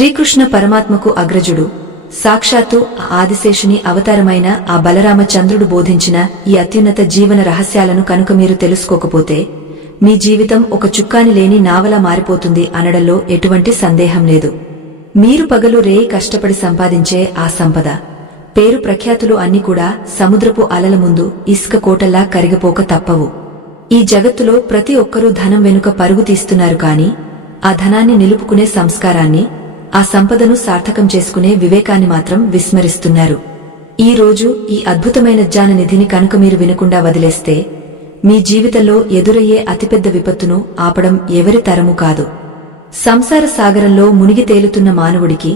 శ్రీకృష్ణ పరమాత్మకు అగ్రజుడు, సాక్షాత్తు ఆదిశేషుని అవతారమైన ఆ బలరామచంద్రుడు బోధించిన ఈ అత్యున్నత జీవన రహస్యాలను కనుక మీరు తెలుసుకోకపోతే మీ జీవితం ఒక చుక్కాని లేని నావలా మారిపోతుంది అనడంలో ఎటువంటి సందేహం లేదు. మీరు పగలు రేయి కష్టపడి సంపాదించే ఆ సంపద, పేరు ప్రఖ్యాతులు అన్నీ కూడా సముద్రపు అలల ముందు ఇసుక కోటల్లా కరిగిపోక తప్పవు. ఈ జగత్తులో ప్రతి ఒక్కరూ ధనం వెనుక పరుగు తీస్తున్నారు కాని ఆ ధనాన్ని నిలుపుకునే సంస్కారాన్ని, ఆ సంపదను సార్థకం చేసుకునే వివేకాన్ని మాత్రం విస్మరిస్తున్నారు. ఈ రోజు ఈ అద్భుతమైన జ్ఞాన నిధిని కనుక మీరు వినకుండా వదిలేస్తే మీ జీవితంలో ఎదురయ్యే అతిపెద్ద విపత్తును ఆపడం ఎవరి తరమూ కాదు. సంసార సాగరంలో మునిగి తేలుతున్న మానవుడికి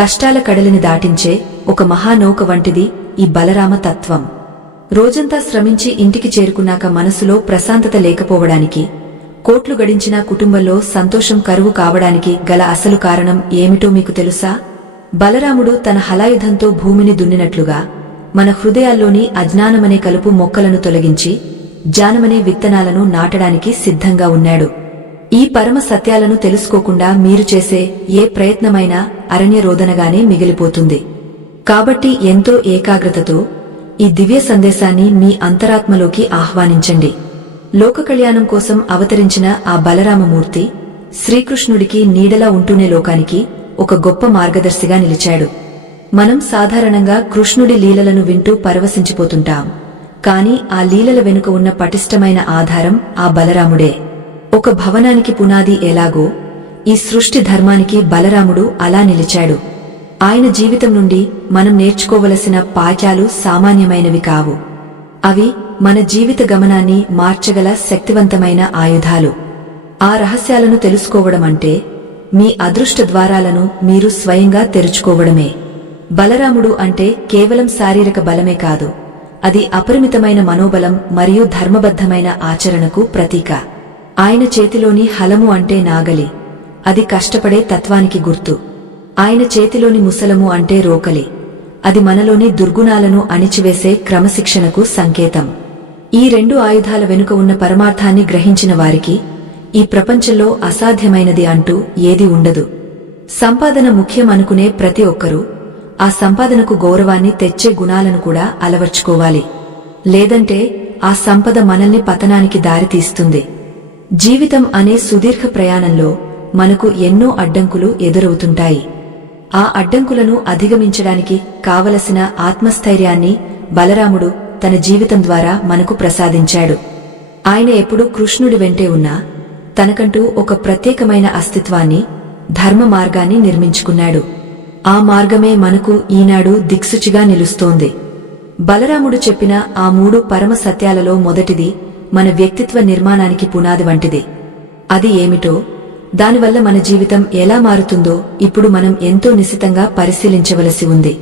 కష్టాల కడలిని దాటించే ఒక మహానౌక వంటిది ఈ బలరామ తత్వం. రోజంతా శ్రమించి ఇంటికి చేరుకున్నాక మనసులో ప్రశాంతత లేకపోవడానికి, కోట్లు గడించిన కుటుంబంలో సంతోషం కరువు కావడానికి గల అసలు కారణం ఏమిటో మీకు తెలుసా? బలరాముడు తన హలాయుధంతో భూమిని దున్నినట్లుగా మన హృదయాల్లోని అజ్ఞానమనే కలుపు మొక్కలను తొలగించి జ్ఞానమనే విత్తనాలను నాటడానికి సిద్ధంగా ఉన్నాడు. ఈ పరమ సత్యాలను తెలుసుకోకుండా మీరు చేసే ఏ ప్రయత్నమైనా అరణ్యరోదనగానే మిగిలిపోతుంది. కాబట్టి ఎంతో ఏకాగ్రతతో ఈ దివ్య సందేశాన్ని మీ అంతరాత్మలోకి ఆహ్వానించండి. లోక కళ్యాణం కోసం అవతరించిన ఆ బలరామమూర్తి శ్రీకృష్ణుడికి నీడలా ఉంటూనే లోకానికి ఒక గొప్ప మార్గదర్శిగా నిలిచాడు. మనం సాధారణంగా కృష్ణుడి లీలలను వింటూ పరవశించిపోతుంటాం. కాని ఆ లీలల వెనుక ఉన్న పటిష్టమైన ఆధారం ఆ బలరాముడే. ఒక భవనానికి పునాది ఎలాగో ఈ సృష్టి ధర్మానికి బలరాముడు అలా నిలిచాడు. ఆయన జీవితం నుండి మనం నేర్చుకోవలసిన పాఠాలు సామాన్యమైనవి కావు. అవి మన జీవిత గమనాన్ని మార్చగల శక్తివంతమైన ఆయుధాలు. ఆ రహస్యాలను తెలుసుకోవడం అంటే మీ అదృష్ట ద్వారాలను మీరు స్వయంగా తెరుచుకోవడమే. బలరాముడు అంటే కేవలం శారీరక బలమే కాదు, అది అపరిమితమైన మనోబలం మరియు ధర్మబద్ధమైన ఆచరణకు ప్రతీక. ఆయన చేతిలోని హలము అంటే నాగలి, అది కష్టపడే తత్వానికి గుర్తు. ఆయన చేతిలోని ముసలము అంటే రోకలి, అది మనలోని దుర్గుణాలను అణిచివేసే క్రమశిక్షణకు సంకేతం. ఈ రెండు ఆయుధాల వెనుక ఉన్న పరమార్థాన్ని గ్రహించిన వారికి ఈ ప్రపంచంలో అసాధ్యమైనది అంటూ ఏది ఉండదు. సంపాదన ముఖ్యం అనుకునే ప్రతి ఒక్కరూ ఆ సంపాదనకు గౌరవాన్ని తెచ్చే గుణాలను కూడా అలవర్చుకోవాలి. లేదంటే ఆ సంపద మనల్ని పతనానికి దారితీస్తుంది. జీవితం అనే సుదీర్ఘ ప్రయాణంలో మనకు ఎన్నో అడ్డంకులు ఎదురవుతుంటాయి. ఆ అడ్డంకులను అధిగమించడానికి కావలసిన ఆత్మస్థైర్యాన్ని బలరాముడు తన జీవితం ద్వారా మనకు ప్రసాదించాడు. ఆయన ఎప్పుడూ కృష్ణుడి వెంటే ఉన్నా తనకంటూ ఒక ప్రత్యేకమైన అస్తిత్వాన్ని, ధర్మ మార్గాన్ని నిర్మించుకున్నాడు. ఆ మార్గమే మనకు ఈనాడు దిక్సూచిగా నిలుస్తోంది. బలరాముడు చెప్పిన ఆ 3 పరమ సత్యాలలో మొదటిది మన వ్యక్తిత్వ నిర్మాణానికి పునాది వంటిది. అది ఏమిటో, దానివల్ల మన జీవితం ఎలా మారుతుందో ఇప్పుడు మనం ఎంతో నిశితంగా పరిశీలించవలసి ఉంది.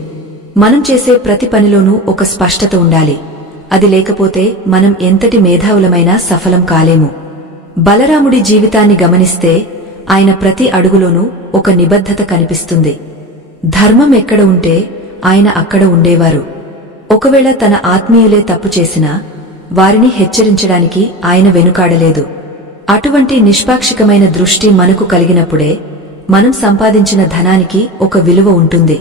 మనం చేసే ప్రతి పనిలోనూ ఒక స్పష్టత ఉండాలి. అది లేకపోతే మనం ఎంతటి మేధావులమైనా సఫలం కాలేము. బలరాముడి జీవితాన్ని గమనిస్తే ఆయన ప్రతి అడుగులోనూ ఒక నిబద్ధత కనిపిస్తుంది. ధర్మం ఎక్కడ ఉంటే ఆయన అక్కడ ఉండేవారు. ఒకవేళ తన ఆత్మీయులే తప్పు చేసినా వారిని హెచ్చరించడానికి ఆయన వెనుకాడలేదు. అటువంటి నిష్పాక్షికమైన దృష్టి మనకు కలిగినప్పుడే మనం సంపాదించిన ధనానికి ఒక విలువ ఉంటుంది.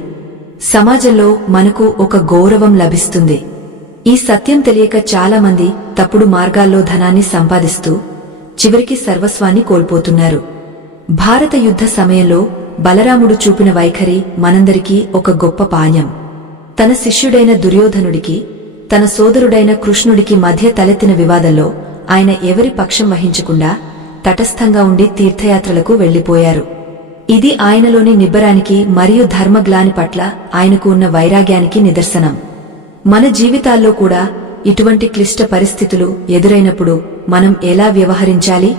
సమాజంలో మనకు ఒక గౌరవం లభిస్తుంది. ఈ సత్యం తెలియక చాలా మంది తప్పుడు మార్గాల్లో ధనాన్ని సంపాదిస్తూ చివరికి సర్వస్వాన్ని కోల్పోతున్నారు. భారత యుద్ధ సమయంలో బలరాముడు చూపిన వైఖరి మనందరికీ ఒక గొప్ప పాఠం. తన శిష్యుడైన దుర్యోధనుడికి, తన సోదరుడైన కృష్ణుడికి మధ్య తలెత్తిన వివాదంలో ఆయన ఎవరి పక్షం వహించకుండా తటస్థంగా ఉండి తీర్థయాత్రలకు వెళ్లిపోయారు. ఇది ఆయనలోని నిబ్బరానికి మరియు ధర్మగ్లాని పట్ల ఆయనకు ఉన్న వైరాగ్యానికి నిదర్శనం. మన జీవితాల్లో కూడా ఇటువంటి క్లిష్ట పరిస్థితులు ఎదురైనప్పుడు మనం ఎలా వ్యవహరించాలి?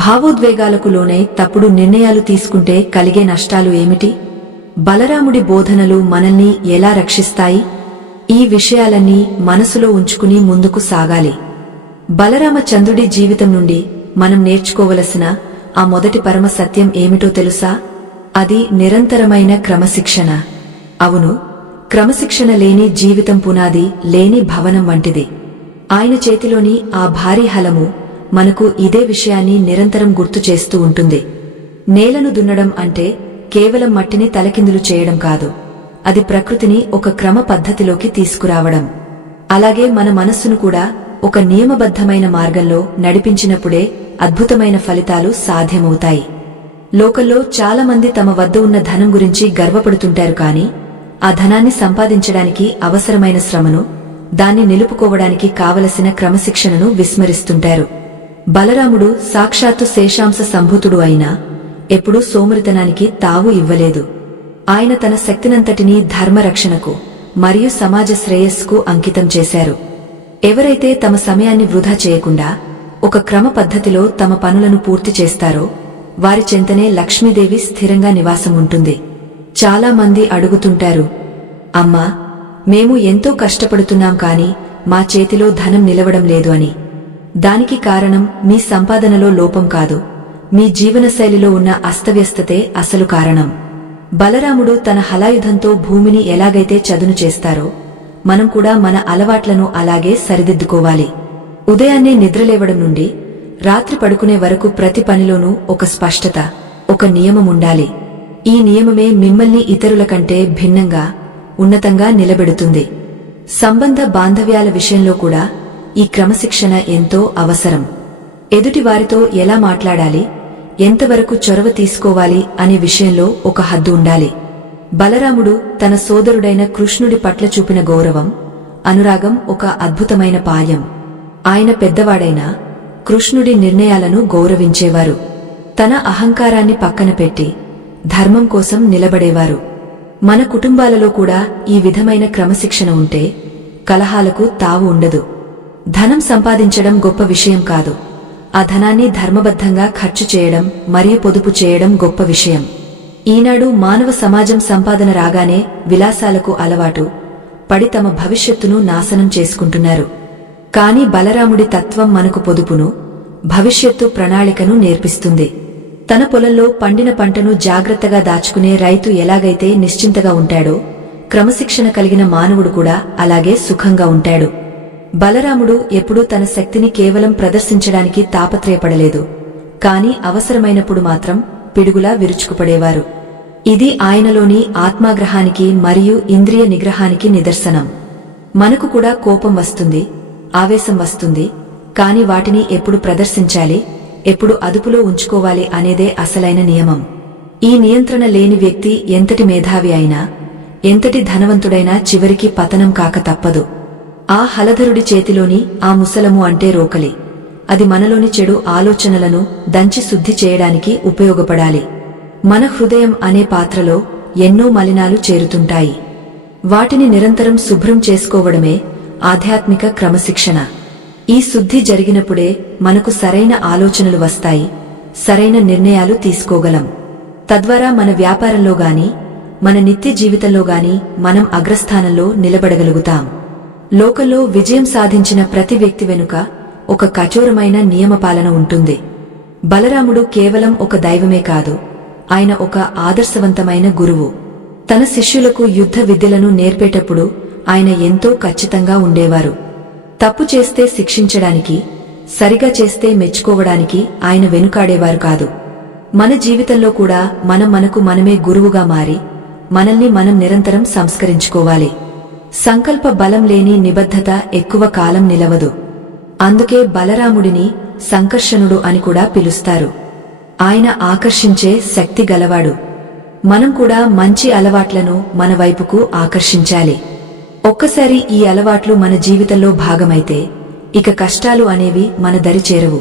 భావోద్వేగాలకు లోనై తప్పుడు నిర్ణయాలు తీసుకుంటే కలిగే నష్టాలు ఏమిటి? బలరాముడి బోధనలు మనల్ని ఎలా రక్షిస్తాయి? ఈ విషయాలన్నీ మనసులో ఉంచుకుని ముందుకు సాగాలి. బలరామచంద్రుడి జీవితం నుండి మనం నేర్చుకోవలసిన ఆ మొదటి పరమ సత్యం ఏమిటో తెలుసా? అది నిరంతరమైన క్రమశిక్షణ. అవును, క్రమశిక్షణ లేని జీవితం పునాది లేని భవనం వంటిది. ఆయన చేతిలోని ఆ భారీ హలము మనకు ఇదే విషయాన్ని నిరంతరం గుర్తు చేస్తూ ఉంటుంది. నేలను దున్నడం అంటే కేవలం మట్టిని తలకిందులు చేయడం కాదు, అది ప్రకృతిని ఒక క్రమ పద్ధతిలోకి తీసుకురావడం. అలాగే మన మనస్సును కూడా ఒక నియమబద్ధమైన మార్గంలో నడిపించినప్పుడే అద్భుతమైన ఫలితాలు సాధ్యమవుతాయి. లోకంలో చాలామంది తమ వద్ద ఉన్న ధనం గురించి గర్వపడుతుంటారు, కానీ ఆ ధనాన్ని సంపాదించడానికి అవసరమైన శ్రమను, దాన్ని నిలుపుకోవడానికి కావలసిన క్రమశిక్షణను విస్మరిస్తుంటారు. బలరాముడు సాక్షాత్తు శేషాంశ సంభూతుడు అయినా ఎప్పుడూ సోమరితనానికి తావు ఇవ్వలేదు. ఆయన తన శక్తినంతటినీ ధర్మరక్షణకు మరియు సమాజ శ్రేయస్సుకు అంకితం చేశారు. ఎవరైతే తమ సమయాన్ని వృధా చేయకుండా ఒక క్రమ పద్ధతిలో తమ పనులను పూర్తి చేస్తారో వారి చెంతనే లక్ష్మీదేవి స్థిరంగా నివాసం ఉంటుంది. చాలా మంది అడుగుతుంటారు, అమ్మా, మేము ఎంతో కష్టపడుతున్నాం, కానీ మా చేతిలో ధనం నిలవడం లేదు అని. దానికి కారణం మీ సంపాదనలో లోపం కాదు, మీ జీవనశైలిలో ఉన్న అస్తవ్యస్తతే అసలు కారణం. బలరాముడు తన హలాయుధంతో భూమిని ఎలాగైతే చదును చేస్తారో మనం కూడా మన అలవాట్లను అలాగే సరిదిద్దుకోవాలి. ఉదయాన్నే నిద్రలేవడం నుండి రాత్రి పడుకునే వరకు ప్రతి పనిలోనూ ఒక స్పష్టత, ఒక నియమముండాలి. ఈ నియమమే మిమ్మల్ని ఇతరుల కంటే భిన్నంగా, ఉన్నతంగా నిలబెడుతుంది. సంబంధ బాంధవ్యాల విషయంలో కూడా ఈ క్రమశిక్షణ ఎంతో అవసరం. ఎదుటివారితో ఎలా మాట్లాడాలి, ఎంతవరకు చొరవ తీసుకోవాలి అనే విషయంలో ఒక హద్దు ఉండాలి. బలరాముడు తన సోదరుడైన కృష్ణుడి పట్ల చూపిన గౌరవం, అనురాగం ఒక అద్భుతమైన పాయం. ఆయన పెద్దవాడైనా కృష్ణుడి నిర్ణయాలను గౌరవించేవారు. తన అహంకారాన్ని పక్కన పెట్టి ధర్మం కోసం నిలబడేవారు. మన కుటుంబాలలో కూడా ఈ విధమైన క్రమశిక్షణ ఉంటే కలహాలకు తావు ఉండదు. ధనం సంపాదించడం గొప్ప విషయం కాదు, ఆ ధనాన్ని ధర్మబద్ధంగా ఖర్చు చేయడం మరియు పొదుపు చేయడం గొప్ప విషయం. ఈనాడు మానవ సమాజం సంపాదన రాగానే విలాసాలకు అలవాటు పడి తమ భవిష్యత్తును నాశనం చేసుకుంటున్నారు. కాని బలరాముడి తత్వం మనకు పొదుపును, భవిష్యత్తు ప్రణాళికను నేర్పిస్తుంది. తన పొలంలో పండిన పంటను జాగ్రత్తగా దాచుకునే రైతు ఎలాగైతే నిశ్చింతగా ఉంటాడో, క్రమశిక్షణ కలిగిన మానవుడు కూడా అలాగే సుఖంగా ఉంటాడు. బలరాముడు ఎప్పుడూ తన శక్తిని కేవలం ప్రదర్శించడానికి తాపత్రయపడలేదు, కాని అవసరమైనప్పుడు మాత్రం పిడుగులా విరుచుకుపడేవారు. ఇది ఆయనలోని ఆత్మాగ్రహానికి మరియు ఇంద్రియ నిగ్రహానికి నిదర్శనం. మనకు కూడా కోపం వస్తుంది, ఆవేశం వస్తుంది, కాని వాటిని ఎప్పుడు ప్రదర్శించాలి, ఎప్పుడు అదుపులో ఉంచుకోవాలి అనేదే అసలైన నియమం. ఈ నియంత్రణ లేని వ్యక్తి ఎంతటి మేధావి అయినా, ఎంతటి ధనవంతుడైనా చివరికి పతనం కాక తప్పదు. ఆ హలధరుడి చేతిలోని ఆ ముసలము అంటే రోకలి, అది మనలోని చెడు ఆలోచనలను దంచి శుద్ధి చేయడానికి ఉపయోగపడాలి. మన హృదయం అనే పాత్రలో ఎన్నో మలినాలు చేరుతుంటాయి. వాటిని నిరంతరం శుభ్రం చేసుకోవడమే ఆధ్యాత్మిక క్రమశిక్షణ. ఈ శుద్ధి జరిగినప్పుడే మనకు సరైన ఆలోచనలు వస్తాయి, సరైన నిర్ణయాలు తీసుకోగలం. తద్వారా మన వ్యాపారంలో గాని, మన నిత్య జీవితంలో గాని మనం అగ్రస్థానంలో నిలబడగలుగుతాం. లోకంలో విజయం సాధించిన ప్రతి వ్యక్తి వెనుక ఒక కఠోరమైన నియమపాలన ఉంటుంది. బలరాముడు కేవలం ఒక దైవమే కాదు, ఆయన ఒక ఆదర్శవంతమైన గురువు. తన శిష్యులకు యుద్ధ విద్యలను నేర్పేటప్పుడు ఆయన ఎంతో ఖచ్చితంగా ఉండేవారు. తప్పు చేస్తే శిక్షించడానికి, సరిగా చేస్తే మెచ్చుకోవడానికి ఆయన వెనుకాడేవారు కాదు. మన జీవితంలో కూడా మనకు మనమే గురువుగా మారి మనల్ని మనం నిరంతరం సంస్కరించుకోవాలి. సంకల్ప బలం లేని నిబద్ధత ఎక్కువ కాలం నిలవదు. అందుకే బలరాముడిని సంకర్షణుడు అని కూడా పిలుస్తారు. ఆయన ఆకర్షించే శక్తి గలవాడు. మనం కూడా మంచి అలవాట్లను మన వైపుకు ఆకర్షించాలి. ఒక్కసారి ఈ అలవాట్లు మన జీవితంలో భాగమైతే ఇక కష్టాలు అనేవి మన దరి చేరవు.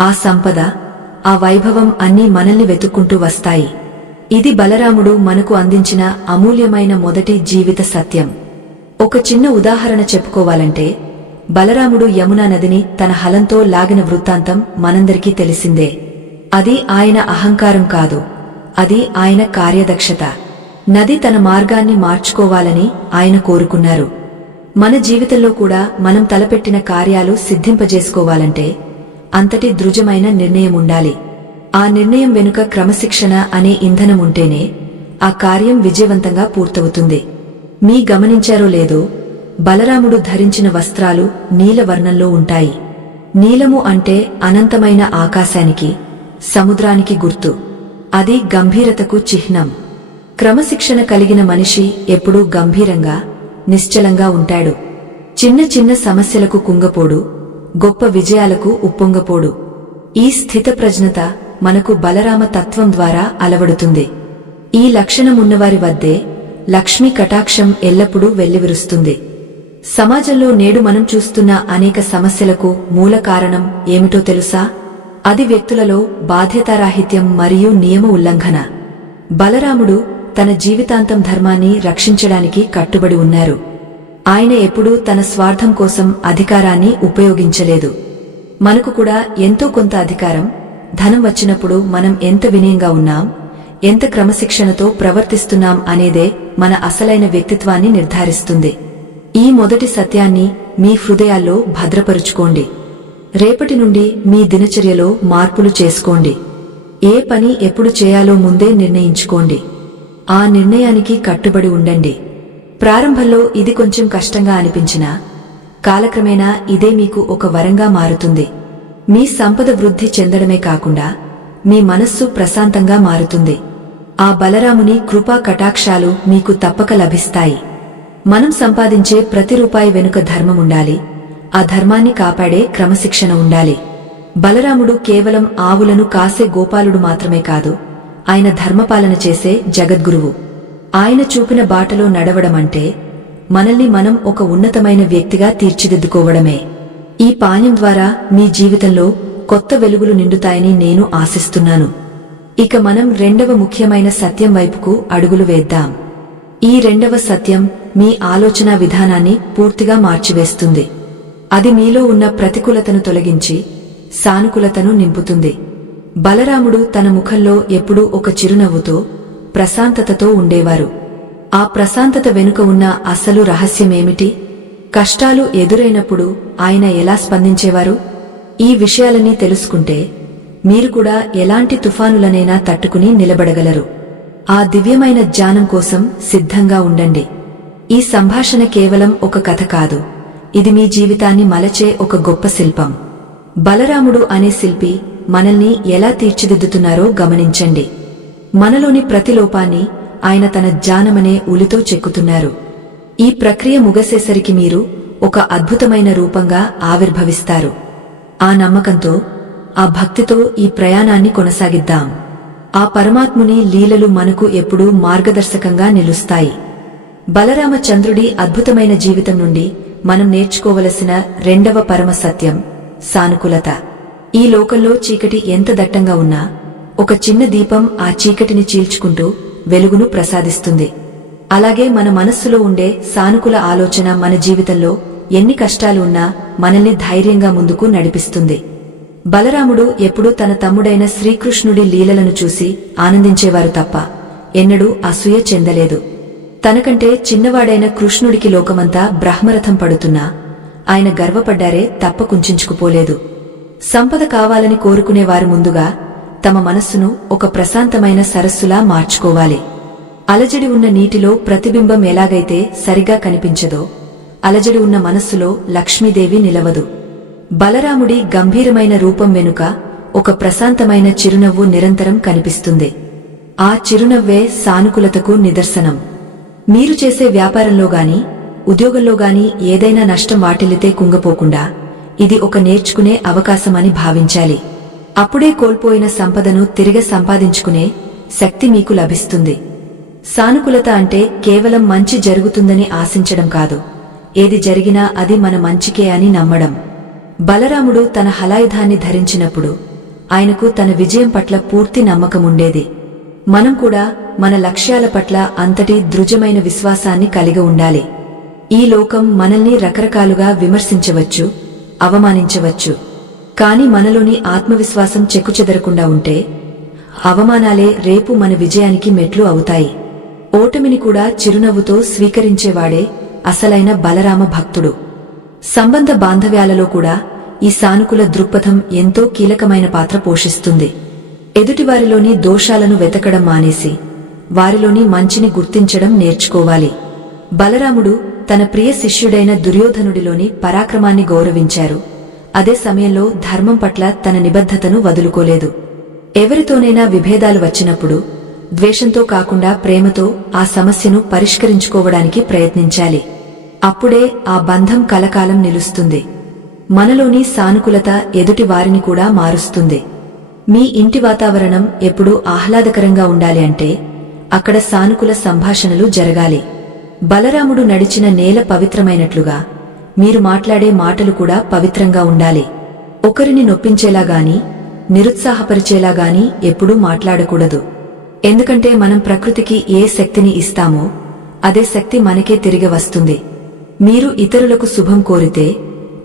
ఆ సంపద, ఆ వైభవం అన్నీ మనల్ని వెతుక్కుంటూ వస్తాయి. ఇది బలరాముడు మనకు అందించిన అమూల్యమైన మొదటి జీవిత సత్యం. ఒక చిన్న ఉదాహరణ చెప్పుకోవాలంటే, బలరాముడు యమునా నదిని తన హలంతో లాగిన వృత్తాంతం మనందరికీ తెలిసిందే. అది ఆయన అహంకారం కాదు, అది ఆయన కార్యదక్షత. నది తన మార్గాన్ని మార్చుకోవాలని ఆయన కోరుకున్నారు. మన జీవితంలో కూడా మనం తలపెట్టిన కార్యాలు సిద్ధింపజేసుకోవాలంటే అంతటి దృఢమైన నిర్ణయం ఉండాలి. ఆ నిర్ణయం వెనుక క్రమశిక్షణ అనే ఇంధనం ఉంటేనే ఆ కార్యం విజయవంతంగా పూర్తవుతుంది. మీ గమనించారో లేదో, బలరాముడు ధరించిన వస్త్రాలు నీలవర్ణంలో ఉంటాయి. నీలము అంటే అనంతమైన ఆకాశానికి, సముద్రానికి గుర్తు. అది గంభీరతకు చిహ్నం. క్రమశిక్షణ కలిగిన మనిషి ఎప్పుడూ గంభీరంగా, నిశ్చలంగా ఉంటాడు. చిన్న చిన్న సమస్యలకు కుంగపోడు, గొప్ప విజయాలకు ఉప్పొంగపోడు. ఈ స్థితప్రజ్ఞత మనకు బలరామ తత్వం ద్వారా అలవడుతుంది. ఈ లక్షణమున్నవారి వద్దే లక్ష్మీ కటాక్షం ఎల్లప్పుడూ వెల్లివిరుస్తుంది. సమాజంలో నేడు మనం చూస్తున్న అనేక సమస్యలకు మూల కారణం ఏమిటో తెలుసా? అది వ్యక్తులలో బాధ్యతారాహిత్యం మరియు నియమ ఉల్లంఘన. బలరాముడు తన జీవితాంతం ధర్మాన్ని రక్షించడానికి కట్టుబడి ఉన్నారు. ఆయన ఎప్పుడూ తన స్వార్థం కోసం అధికారాన్ని ఉపయోగించలేదు. మనకు కూడా ఎంతో కొంత అధికారం, ధనం వచ్చినప్పుడు మనం ఎంత వినయంగా ఉన్నాం, ఎంత క్రమశిక్షణతో ప్రవర్తిస్తున్నాం అనేదే మన అసలైన వ్యక్తిత్వాన్ని నిర్ధారిస్తుంది. ఈ మొదటి సత్యాన్ని మీ హృదయాల్లో భద్రపరుచుకోండి. రేపటి నుండి మీ దినచర్యలో మార్పులు చేసుకోండి. ఏ పని ఎప్పుడు చేయాలో ముందే నిర్ణయించుకోండి. ఆ నిర్ణయానికి కట్టుబడి ఉండండి. ప్రారంభంలో ఇది కొంచెం కష్టంగా అనిపించినా కాలక్రమేణా ఇదే మీకు ఒక వరంగా మారుతుంది. మీ సంపద వృద్ధి చెందడమే కాకుండా మీ మనస్సు ప్రశాంతంగా మారుతుంది. ఆ బలరాముని కృపా కటాక్షాలు మీకు తప్పక లభిస్తాయి. మనం సంపాదించే ప్రతి రూపాయి వెనుక ధర్మముండాలి. ఆ ధర్మాన్ని కాపాడే క్రమశిక్షణ ఉండాలి. బలరాముడు కేవలం ఆవులను కాసే గోపాలుడు మాత్రమే కాదు, ఆయన ధర్మపాలన చేసే జగద్గురువు. ఆయన చూపిన బాటలో నడవడమంటే మనల్ని మనం ఒక ఉన్నతమైన వ్యక్తిగా తీర్చిదిద్దుకోవడమే. ఈ పాణ్యం ద్వారా మీ జీవితంలో కొత్త వెలుగులు నిండుతాయని నేను ఆశిస్తున్నాను. ఇక మనం రెండవ ముఖ్యమైన సత్యం వైపుకు అడుగులు వేద్దాం. ఈ రెండవ సత్యం మీ ఆలోచనా విధానాన్ని పూర్తిగా మార్చివేస్తుంది. అది మీలో ఉన్న ప్రతికూలతను తొలగించి సానుకూలతను నింపుతుంది. బలరాముడు తన ముఖంలో ఎప్పుడూ ఒక చిరునవ్వుతో, ప్రశాంతతతో ఉండేవారు. ఆ ప్రశాంతత వెనుక ఉన్న అసలు రహస్యమేమిటి? కష్టాలు ఎదురైనప్పుడు ఆయన ఎలా స్పందించేవారు? ఈ విషయాలన్నీ తెలుసుకుంటే మీరు కూడా ఎలాంటి తుఫానులనైనా తట్టుకుని నిలబడగలరు. ఆ దివ్యమైన జ్ఞానం కోసం సిద్ధంగా ఉండండి. ఈ సంభాషణ కేవలం ఒక కథ కాదు, ఇది మీ జీవితాన్ని మలచే ఒక గొప్ప శిల్పం. బలరాముడు అనే శిల్పి మనల్ని ఎలా తీర్చిదిద్దుతున్నారో గమనించండి. మనలోని ప్రతి లోపాన్ని ఆయన తన జ్ఞానమనే ఉలితో చెక్కుతున్నారు. ఈ ప్రక్రియ ముగసేసరికి మీరు ఒక అద్భుతమైన రూపంగా ఆవిర్భవిస్తారు. ఆ నమ్మకంతో, ఆ భక్తితో ఈ ప్రయాణాన్ని కొనసాగిద్దాం. ఆ పరమాత్ముని లీలలు మనకు ఎప్పుడూ మార్గదర్శకంగా నిలుస్తాయి. బలరామచంద్రుడి అద్భుతమైన జీవితం నుండి మనం నేర్చుకోవలసిన రెండవ పరమ సత్యం సానుకూలత. ఈ లోకంలో చీకటి ఎంత దట్టంగా ఉన్నా ఒక చిన్న దీపం ఆ చీకటిని చీల్చుకుంటూ వెలుగును ప్రసాదిస్తుంది. అలాగే మన మనస్సులో ఉండే సానుకూల ఆలోచన మన జీవితంలో ఎన్ని కష్టాలు ఉన్నా మనల్ని ధైర్యంగా ముందుకు నడిపిస్తుంది. బలరాముడు ఎప్పుడూ తన తమ్ముడైన శ్రీకృష్ణుడి లీలలను చూసి ఆనందించేవారు తప్ప ఎన్నడూ అసూయ చెందలేదు. తనకంటే చిన్నవాడైన కృష్ణుడికి లోకమంతా బ్రహ్మరథం పడుతున్నా ఆయన గర్వపడ్డారే తప్ప కుంచుకుపోలేదు. సంపద కావాలని కోరుకునేవారు ముందుగా తమ మనస్సును ఒక ప్రశాంతమైన సరస్సులా మార్చుకోవాలి. అలజడి ఉన్న నీటిలో ప్రతిబింబం ఎలాగైతే సరిగా కనిపించదో, అలజడి ఉన్న మనస్సులో లక్ష్మీదేవి నిలవదు. బలరాముడి గంభీరమైన రూపం వెనుక ఒక ప్రశాంతమైన చిరునవ్వు నిరంతరం కనిపిస్తుంది. ఆ చిరునవ్వే సానుకూలతకు నిదర్శనం. మీరు చేసే వ్యాపారంలో గాని, ఉద్యోగంలో గాని ఏదైనా నష్టం వాటిల్లితే కుంగపోకుండా ఇది ఒక నేర్చుకునే అవకాశమని భావించాలి. అప్పుడే కోల్పోయిన సంపదను తిరిగి సంపాదించుకునే శక్తి మీకు లభిస్తుంది. సానుకూలత అంటే కేవలం మంచి జరుగుతుందని ఆశించడం కాదు, ఏది జరిగినా అది మన మంచికే అని నమ్మడం. బలరాముడు తన హలాయుధాన్ని ధరించినప్పుడు ఆయనకు తన విజయం పట్ల పూర్తి నమ్మకముండేది. మనం కూడా మన లక్ష్యాల పట్ల అంతటి దృఢమైన విశ్వాసాన్ని కలిగి ఉండాలి. ఈ లోకం మనల్ని రకరకాలుగా విమర్శించవచ్చు, అవమానించవచ్చు. కాని మనలోని ఆత్మవిశ్వాసం చెక్కుచెదరకుండా ఉంటే అవమానాలే రేపు మన విజయానికి మెట్లు అవుతాయి. ఓటమిని కూడా చిరునవ్వుతో స్వీకరించేవాడే అసలైన బలరామ భక్తుడు. సంబంధ బాంధవ్యాలలో కూడా ఈ సానుకూల దృక్పథం ఎంతో కీలకమైన పాత్ర పోషిస్తుంది. ఎదుటివారిలోని దోషాలను వెతకడం మానేసి వారిలోని మంచిని గుర్తించడం నేర్చుకోవాలి. బలరాముడు తన ప్రియ శిష్యుడైన దుర్యోధనుడిలోని పరాక్రమాన్ని గౌరవించారు. అదే సమయంలో ధర్మం పట్ల తన నిబద్ధతను వదులుకోలేదు. ఎవరితోనైనా విభేదాలు వచ్చినప్పుడు ద్వేషంతో కాకుండా ప్రేమతో ఆ సమస్యను పరిష్కరించుకోవడానికి ప్రయత్నించాలి. అప్పుడే ఆ బంధం కలకాలం నిలుస్తుంది. మనలోని సానుకూలత ఎదుటి వారిని కూడా మారుస్తుంది. మీ ఇంటి వాతావరణం ఎప్పుడూ ఆహ్లాదకరంగా ఉండాలి అంటే అక్కడ సానుకూల సంభాషణలు జరగాలి. బలరాముడు నడిచిన నేల పవిత్రమైనట్లుగా మీరు మాట్లాడే మాటలు కూడా పవిత్రంగా ఉండాలి. ఒకరిని నొప్పించేలాగాని నిరుత్సాహపరిచేలాగాని ఎప్పుడూ మాట్లాడకూడదు. ఎందుకంటే మనం ప్రకృతికి ఏ శక్తిని ఇస్తామో అదే శక్తి మనకే తిరిగి వస్తుంది. మీరు ఇతరులకు శుభం కోరితే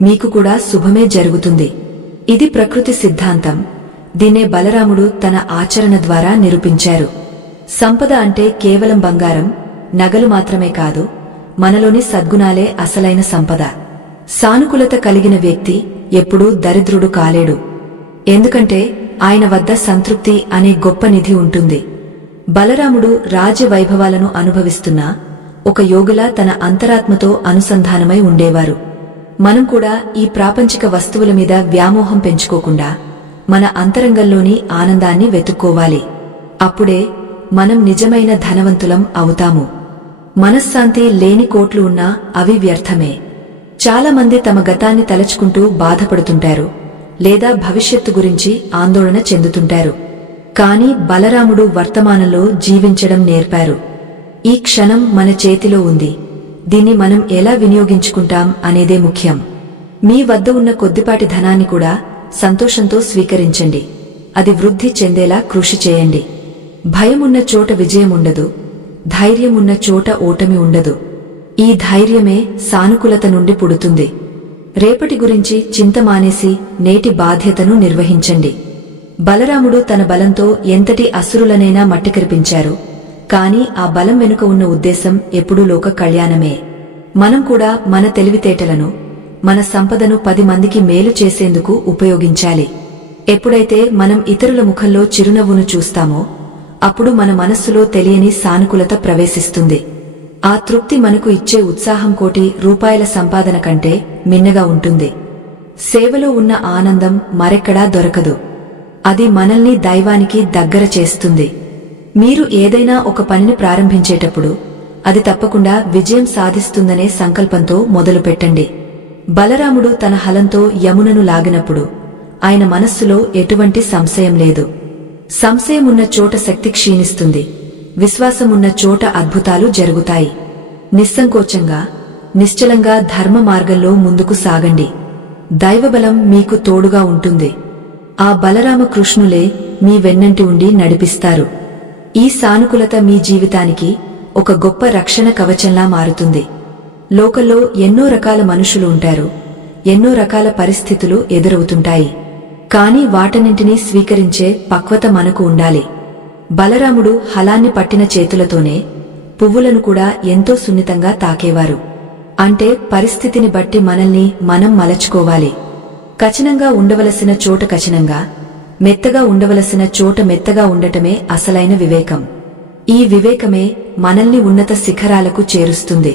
మీకు కూడా శుభమే జరుగుతుంది. ఇది ప్రకృతి సిద్ధాంతం. దీన్నే బలరాముడు తన ఆచరణ ద్వారా నిరూపించారు. సంపద అంటే కేవలం బంగారం, నగలు మాత్రమే కాదు, మనలోని సద్గుణాలే అసలైన సంపద. సానుకూలత కలిగిన వ్యక్తి ఎప్పుడూ దరిద్రుడు కాలేడు. ఎందుకంటే ఆయన వద్ద సంతృప్తి అనే గొప్ప నిధి ఉంటుంది. బలరాముడు రాజవైభవాలను అనుభవిస్తున్నా ఒక యోగిలా తన అంతరాత్మతో అనుసంధానమై ఉండేవారు. మనం కూడా ఈ ప్రాపంచిక వస్తువుల మీద వ్యామోహం పెంచుకోకుండా మన అంతరంగంలోని ఆనందాన్ని వెతుక్కోవాలి. అప్పుడే మనం నిజమైన ధనవంతులం అవుతాము. మనశ్శాంతి లేని కోట్లు ఉన్నా అవి వ్యర్థమే. చాలామంది తమ గతాన్ని తలచుకుంటూ బాధపడుతుంటారు లేదా భవిష్యత్తు గురించి ఆందోళన చెందుతుంటారు. కాని బలరాముడు వర్తమానంలో జీవించడం నేర్పారు. ఈ క్షణం మన చేతిలో ఉంది. దీన్ని మనం ఎలా వినియోగించుకుంటాం అనేదే ముఖ్యం. మీ వద్ద ఉన్న కొద్దిపాటి ధనాన్ని కూడా సంతోషంతో స్వీకరించండి. అది వృద్ధి చెందేలా కృషి చేయండి. భయమున్న చోట విజయం ఉండదు, ధైర్యమున్న చోట ఓటమి ఉండదు. ఈ ధైర్యమే సానుకూలత నుండి పుడుతుంది. రేపటి గురించి చింత మానేసి నేటి బాధ్యతను నిర్వహించండి. బలరాముడు తన బలంతో ఎంతటి అసురులనైనా మట్టికరిపించారు. కాని ఆ బలం వెనుక ఉన్న ఉద్దేశం ఎప్పుడూ లోక కళ్యాణమే. మనం కూడా మన తెలివితేటలను, మన సంపదను 10 మందికి మేలు చేసేందుకు ఉపయోగించాలి. ఎప్పుడైతే మనం ఇతరుల ముఖంలో చిరునవ్వును చూస్తామో అప్పుడు మన మనస్సులో తెలియని సానుకూలత ప్రవేశిస్తుంది. ఆ తృప్తి మనకు ఇచ్చే ఉత్సాహం ₹1,00,00,000 సంపాదన కంటే మిన్నగా ఉంటుంది. సేవలో ఉన్న ఆనందం మరెక్కడా దొరకదు. అది మనల్ని దైవానికి దగ్గర చేస్తుంది. మీరు ఏదైనా ఒక పనిని ప్రారంభించేటప్పుడు అది తప్పకుండా విజయం సాధిస్తుందనే సంకల్పంతో మొదలుపెట్టండి. బలరాముడు తన హలంతో యమునను లాగినప్పుడు ఆయన మనస్సులో ఎటువంటి సంశయం లేదు. సంశయమున్న చోట శక్తి క్షీణిస్తుంది, విశ్వాసమున్న చోట అద్భుతాలు జరుగుతాయి. నిస్సంకోచంగా, నిశ్చలంగా ధర్మ మార్గంలో ముందుకు సాగండి. దైవబలం మీకు తోడుగా ఉంటుంది. ఆ బలరామకృష్ణులే మీ వెన్నంటి ఉండి నడిపిస్తారు. ఈ సానుకూలత మీ జీవితానికి ఒక గొప్ప రక్షణ కవచంలా మారుతుంది. లోకంలో ఎన్నో రకాల మనుషులు ఉంటారు, ఎన్నో రకాల పరిస్థితులు ఎదురవుతుంటాయి. కాని వాటన్నింటినీ స్వీకరించే పక్వత మనకు ఉండాలి. బలరాముడు హలాన్ని పట్టిన చేతులతోనే పువ్వులను కూడా ఎంతో సున్నితంగా తాకేవారు. అంటే పరిస్థితిని బట్టి మనల్ని మనం మలచుకోవాలి. కఠినంగా ఉండవలసిన చోట కఠినంగా, మెత్తగా ఉండవలసిన చోట మెత్తగా ఉండటమే అసలైన వివేకం. ఈ వివేకమే మనల్ని ఉన్నత శిఖరాలకు చేరుస్తుంది.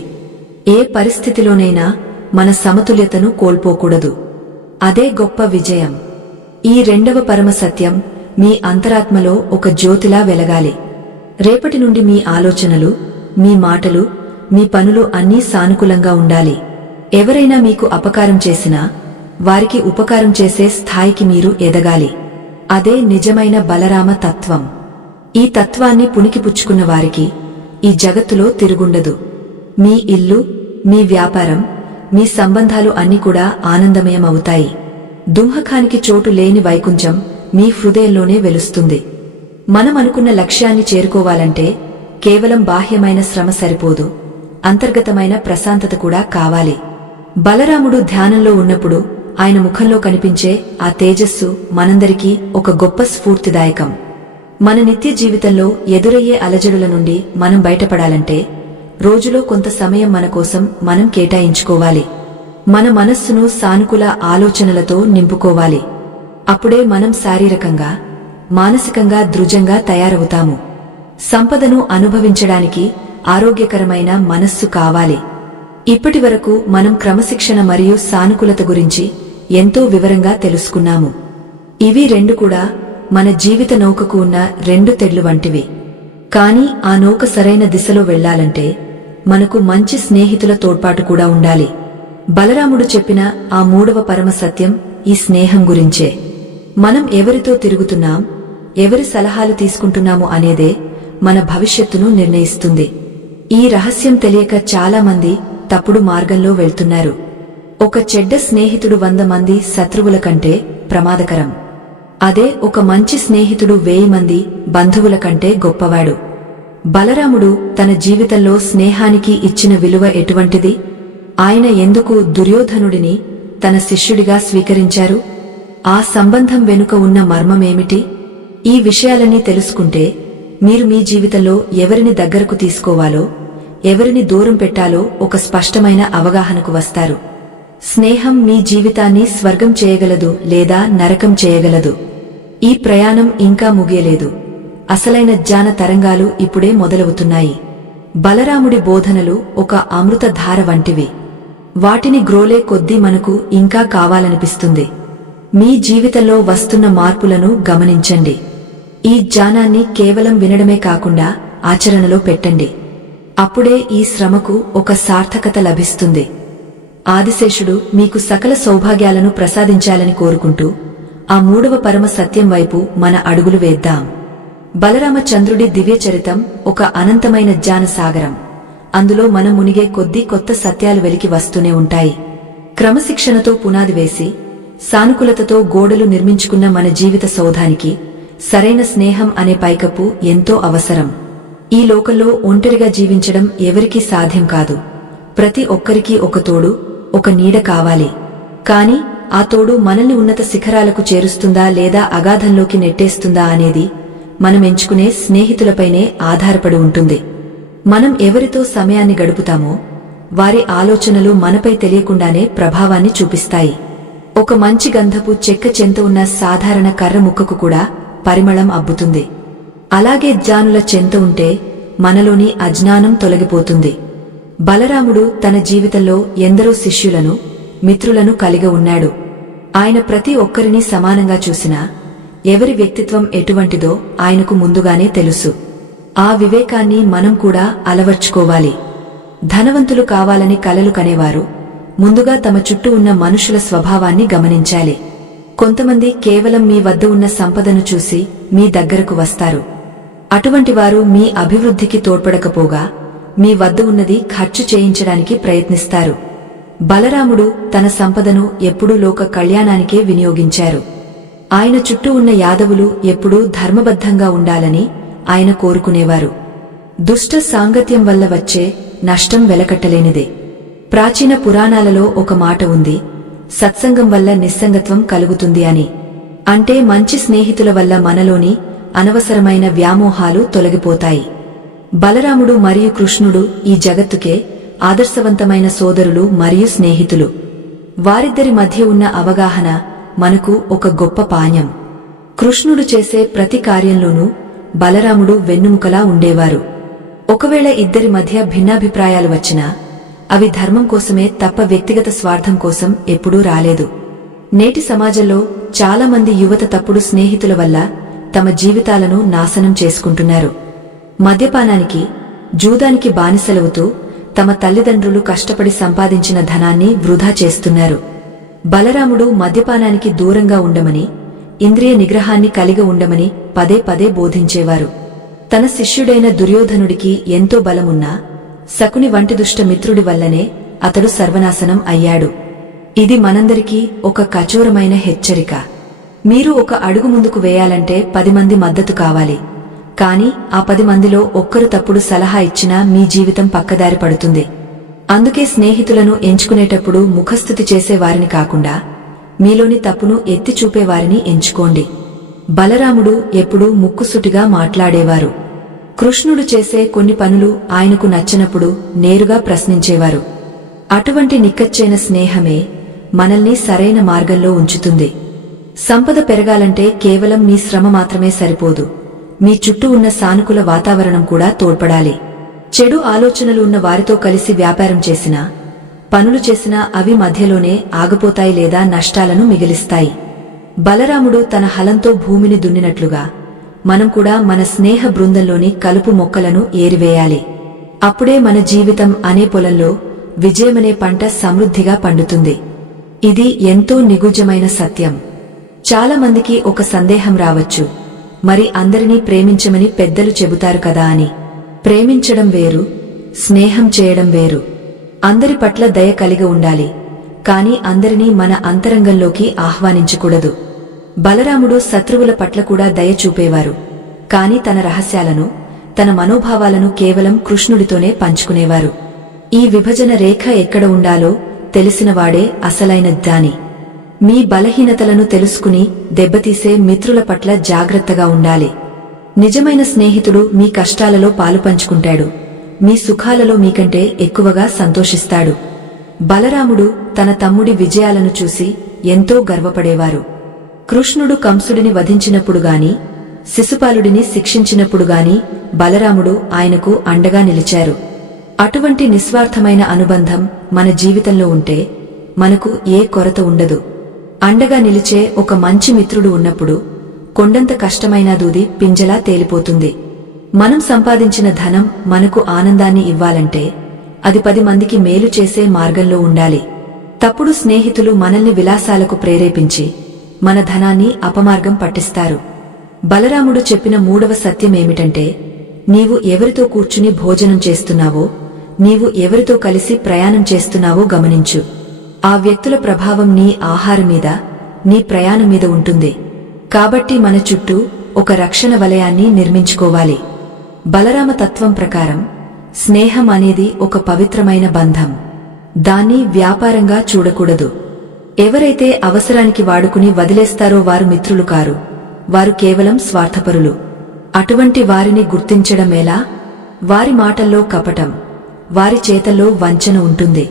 ఏ పరిస్థితిలోనైనా మన సమతుల్యతను కోల్పోకూడదు. అదే గొప్ప విజయం. ఈ రెండవ పరమ సత్యం మీ అంతరాత్మలో ఒక జ్యోతిలా వెలగాలి. రేపటి నుండి మీ ఆలోచనలు, మీ మాటలు, మీ పనులు అన్నీ సానుకూలంగా ఉండాలి. ఎవరైనా మీకు అపకారం చేసినా వారికి ఉపకారం చేసే స్థాయికి మీరు ఎదగాలి. అదే నిజమైన బలరామ తత్వం. ఈ తత్వాన్ని పుణికిపుచ్చుకున్న వారికి ఈ జగత్తులో తిరుగుండదు. మీ ఇల్లు, మీ వ్యాపారం, మీ సంబంధాలు అన్నీ కూడా ఆనందమయమవుతాయి. దుంహకానికి చోటు లేని వైకుంఠం మీ హృదయంలోనే వెలుస్తుంది. మనం అనుకున్న లక్ష్యాన్ని చేరుకోవాలంటే కేవలం బాహ్యమైన శ్రమ సరిపోదు, అంతర్గతమైన ప్రశాంతత కూడా కావాలి. బలరాముడు ధ్యానంలో ఉన్నప్పుడు ఆయన ముఖంలో కనిపించే ఆ తేజస్సు మనందరికీ ఒక గొప్ప స్ఫూర్తిదాయకం. మన నిత్య జీవితంలో ఎదురయ్యే అలజడుల నుండి మనం బయటపడాలంటే రోజులో కొంత సమయం మన కోసం మనం కేటాయించుకోవాలి. మన మనస్సును సానుకూల ఆలోచనలతో నింపుకోవాలి. అప్పుడే మనం శారీరకంగా, మానసికంగా దృఢంగా తయారవుతాము. సంపదను అనుభవించడానికి ఆరోగ్యకరమైన మనస్సు కావాలి. ఇప్పటివరకు మనం క్రమశిక్షణ మరియు సానుకూలత గురించి ఎంతో వివరంగా తెలుసుకున్నాము. ఇవి రెండు కూడా మన జీవిత నౌకకు ఉన్న రెండు తెడ్లు వంటివి. కాని ఆ నౌక సరైన దిశలో వెళ్లాలంటే మనకు మంచి స్నేహితుల తోడ్పాటు కూడా ఉండాలి. బలరాముడు చెప్పిన ఆ మూడవ పరమ సత్యం ఈ స్నేహం గురించే. మనం ఎవరితో తిరుగుతున్నాం, ఎవరి సలహాలు తీసుకుంటున్నాము అనేదే మన భవిష్యత్తును నిర్ణయిస్తుంది. ఈ రహస్యం తెలియక చాలా మంది తప్పుడు మార్గంలో వెళ్తున్నారు. ఒక చెడ్డ స్నేహితుడు 100 మంది శత్రువుల కంటే ప్రమాదకరం. అదే ఒక మంచి స్నేహితుడు 1000 మంది బంధువుల కంటే గొప్పవాడు. బలరాముడు తన జీవితంలో స్నేహానికి ఇచ్చిన విలువ ఎటువంటిది? ఆయన ఎందుకు దుర్యోధనుడిని తన శిష్యుడిగా స్వీకరించారు? ఆ సంబంధం వెనుక ఉన్న మర్మమేమిటి? ఈ విషయాలన్నీ తెలుసుకుంటే మీరు మీ జీవితంలో ఎవరిని దగ్గరకు తీసుకోవాలో, ఎవరిని దూరం పెట్టాలో ఒక స్పష్టమైన అవగాహనకు వస్తారు. స్నేహం మీ జీవితాన్ని స్వర్గం చేయగలదు లేదా నరకం చేయగలదు. ఈ ప్రయాణం ఇంకా ముగియలేదు. అసలైన జ్ఞాన తరంగాలు ఇప్పుడే మొదలవుతున్నాయి. బలరాముడి బోధనలు ఒక అమృత ధార వంటివి. వాటిని గ్రోలే కొద్దీ మనకు ఇంకా కావాలనిపిస్తుంది. మీ జీవితంలో వస్తున్న మార్పులను గమనించండి. ఈ జ్ఞానాన్ని కేవలం వినడమే కాకుండా ఆచరణలో పెట్టండి. అప్పుడే ఈ శ్రమకు ఒక సార్థకత లభిస్తుంది. ఆదిశేషుడు మీకు సకల సౌభాగ్యాలను ప్రసాదించాలని కోరుకుంటూ ఆ మూడవ పరమ సత్యం వైపు మన అడుగులు వేద్దాం. బలరామచంద్రుడి దివ్యచరితం ఒక అనంతమైన జ్ఞాన సాగరం. అందులో మనం మునిగే కొద్దీ కొత్త సత్యాలు వెలికి వస్తూనే ఉంటాయి. క్రమశిక్షణతో పునాది వేసి సానుకూలతతో గోడలు నిర్మించుకున్న మన జీవిత సౌధానికి సరైన స్నేహం అనే పైకప్పు ఎంతో అవసరం. ఈ లోకంలో ఒంటరిగా జీవించడం ఎవరికీ సాధ్యం కాదు. ప్రతి ఒక్కరికీ ఒక తోడు, ఒక నీడ కావాలి. కాని ఆ తోడు మనల్ని ఉన్నత శిఖరాలకు చేరుస్తుందా లేదా అగాధంలోకి నెట్టేస్తుందా అనేది మనం ఎంచుకునే స్నేహితులపైనే ఆధారపడి ఉంటుంది. మనం ఎవరితో సమయాన్ని గడుపుతామో వారి ఆలోచనలు మనపై తెలియకుండానే ప్రభావాన్ని చూపిస్తాయి. ఒక మంచి గంధపు చెక్క చెంత ఉన్న సాధారణ కర్ర ముక్కకు కూడా పరిమళం అబ్బుతుంది. అలాగే జ్ఞానుల చెంత ఉంటే మనలోని అజ్ఞానం తొలగిపోతుంది. బలరాముడు తన జీవితంలో ఎందరో శిష్యులను, మిత్రులను కలిగి ఉన్నాడు. ఆయన ప్రతి ఒక్కరిని సమానంగా చూసినా ఎవరి వ్యక్తిత్వం ఎటువంటిదో ఆయనకు ముందుగానే తెలుసు. ఆ వివేకాన్ని మనం కూడా అలవర్చుకోవాలి. ధనవంతులు కావాలని కలలు కనేవారు ముందుగా తమ చుట్టూ ఉన్న మనుషుల స్వభావాన్ని గమనించాలి. కొంతమంది కేవలం మీ వద్ద ఉన్న సంపదను చూసి మీ దగ్గరకు వస్తారు. అటువంటి వారు మీ అభివృద్ధికి తోడ్పడకపోగా మీ వద్ద ఉన్నది ఖర్చు చేయించడానికి ప్రయత్నిస్తారు. బలరాముడు తన సంపదను ఎప్పుడూ లోక కళ్యాణానికే వినియోగించారు. ఆయన చుట్టూ ఉన్న యాదవులు ఎప్పుడూ ధర్మబద్ధంగా ఉండాలని ఆయన కోరుకునేవారు. దుష్ట సాంగత్యం వల్ల వచ్చే నష్టం వెలకట్టలేనిదే. ప్రాచీన పురాణాలలో ఒక మాట ఉంది, సత్సంగం వల్ల నిస్సంగత్వం కలుగుతుంది అని. అంటే మంచి స్నేహితుల వల్ల మనలోని అనవసరమైన వ్యామోహాలు తొలగిపోతాయి. బలరాముడు మరియు కృష్ణుడు ఈ జగత్తుకే ఆదర్శవంతమైన సోదరులు మరియు స్నేహితులు. వారిద్దరి మధ్య ఉన్న అవగాహన మనకు ఒక గొప్ప పాణ్యం. కృష్ణుడు చేసే ప్రతి కార్యంలోనూ బలరాముడు వెన్నుముకలా ఉండేవారు. ఒకవేళ ఇద్దరి మధ్య భిన్నాభిప్రాయాలు వచ్చినా అవి ధర్మం కోసమే తప్ప వ్యక్తిగత స్వార్థం కోసం ఎప్పుడూ రాలేదు. నేటి సమాజంలో చాలా మంది యువత తప్పుడు స్నేహితుల వల్ల తమ జీవితాలను నాశనం చేసుకుంటున్నారు. మద్యపానానికి, జూదానికి బానిసలవుతూ తమ తల్లిదండ్రులు కష్టపడి సంపాదించిన ధనాన్ని వృధా చేస్తున్నారు. బలరాముడు మద్యపానానికి దూరంగా ఉండమని, ఇంద్రియ నిగ్రహాన్ని కలిగి ఉండమని పదే పదే బోధించేవారు. తన శిష్యుడైన దుర్యోధనుడికి ఎంతో బలమున్నా శకుని వంటి దుష్ట మిత్రుడి వల్లనే అతడు సర్వనాశనం అయ్యాడు. ఇది మనందరికీ ఒక కఠోరమైన హెచ్చరిక. మీరు ఒక అడుగు ముందుకు వేయాలంటే 10 మంది మద్దతు కావాలి. కాని ఆ 10 మందిలో ఒక్కరు తప్పుడు సలహా ఇచ్చినా మీ జీవితం పక్కదారి పడుతుంది. అందుకే స్నేహితులను ఎంచుకునేటప్పుడు ముఖస్తుతి చేసేవారిని కాకుండా మీలోని తప్పును ఎత్తి చూపేవారిని ఎంచుకోండి. బలరాముడు ఎప్పుడూ ముక్కుసూటిగా మాట్లాడేవారు. కృష్ణుడు చేసే కొన్ని పనులు ఆయనకు నచ్చనప్పుడు నేరుగా ప్రశ్నించేవారు. అటువంటి నిక్కచ్చైన స్నేహమే మనల్ని సరైన మార్గంలో ఉంచుతుంది. సంపద పెరగాలంటే కేవలం మీ శ్రమ మాత్రమే సరిపోదు. మీ చుట్టూ ఉన్న సానుకూల వాతావరణం కూడా తోడ్పడాలి. చెడు ఆలోచనలు ఉన్న వారితో కలిసి వ్యాపారం చేసినా, పనులు చేసినా అవి మధ్యలోనే ఆగిపోతాయి లేదా నష్టాలను మిగిలిస్తాయి. బలరాముడు తన హలంతో భూమిని దున్నినట్లుగా మనం కూడా మన స్నేహ బృందంలోని కలుపు మొక్కలను ఏరివేయాలి. అప్పుడే మన జీవితం అనే పొలంలో విజయమనే పంట సమృద్ధిగా పండుతుంది. ఇది ఎంతో నిగూఢమైన సత్యం. చాలా మందికి ఒక సందేహం రావచ్చు, మరి అందరినీ ప్రేమించమని పెద్దలు చెబుతారు కదా అని. ప్రేమించడం వేరు, స్నేహం చేయడం వేరు. అందరి పట్ల దయ కలిగి ఉండాలి, కాని అందరినీ మన అంతరంగంలోకి ఆహ్వానించకూడదు. బలరాముడు శత్రువుల పట్ల కూడా దయ చూపేవారు, కాని తన రహస్యాలను, తన మనోభావాలను కేవలం కృష్ణుడితోనే పంచుకునేవారు. ఈ విభజన రేఖ ఎక్కడ ఉండాలో తెలిసినవాడే అసలైన జ్ఞాని. మీ బలహీనతలను తెలుసుకుని దెబ్బతీసే మిత్రుల పట్ల జాగ్రత్తగా ఉండాలి. నిజమైన స్నేహితుడు మీ కష్టాలలో పాలుపంచుకుంటాడు, మీ సుఖాలలో మీకంటే ఎక్కువగా సంతోషిస్తాడు. బలరాముడు తన తమ్ముడి విజయాలను చూసి ఎంతో గర్వపడేవారు. కృష్ణుడు కంసుడిని వధించినప్పుడు గాని, శిశుపాలుడిని శిక్షించినప్పుడు గాని బలరాముడు ఆయనకు అండగా నిలిచారు. అటువంటి నిస్వార్థమైన అనుబంధం మన జీవితంలో ఉంటే మనకు ఏ కొరత ఉండదు. అండగా నిలిచే ఒక మంచి మిత్రుడు ఉన్నప్పుడు కొండంత కష్టమైనా దూది పింజలా తేలిపోతుంది. మనం సంపాదించిన ధనం మనకు ఆనందాన్ని ఇవ్వాలంటే అది 10 మందికి మేలు చేసే మార్గంలో ఉండాలి. తప్పుడు స్నేహితులు మనల్ని విలాసాలకు ప్రేరేపించి మన ధనాన్ని అపమార్గం పట్టిస్తారు. బలరాముడు చెప్పిన 3వ సత్యమేమిటంటే, నీవు ఎవరితో కూర్చుని భోజనం చేస్తున్నావో, నీవు ఎవరితో కలిసి ప్రయాణం చేస్తున్నావో గమనించు. ఆ వ్యక్తుల ప్రభావం నీ ఆహారం మీద, నీ ప్రయాణం మీద ఉంటుంది. కాబట్టి మన చుట్టూ ఒక రక్షణ వలయాన్ని నిర్మించుకోవాలి. బలరామ తత్వం ప్రకారం స్నేహం అనేది ఒక పవిత్రమైన బంధం. దాన్ని వ్యాపారంగా చూడకూడదు. ఎవరైతే అవసరానికి వాడుకుని వదిలేస్తారో వారు మిత్రులు కారు, వారు కేవలం స్వార్థపరులు. అటువంటి వారిని గుర్తించడమేలా? వారి మాటల్లో కపటం, వారి చేతల్లో వంచన ఉంటుంది.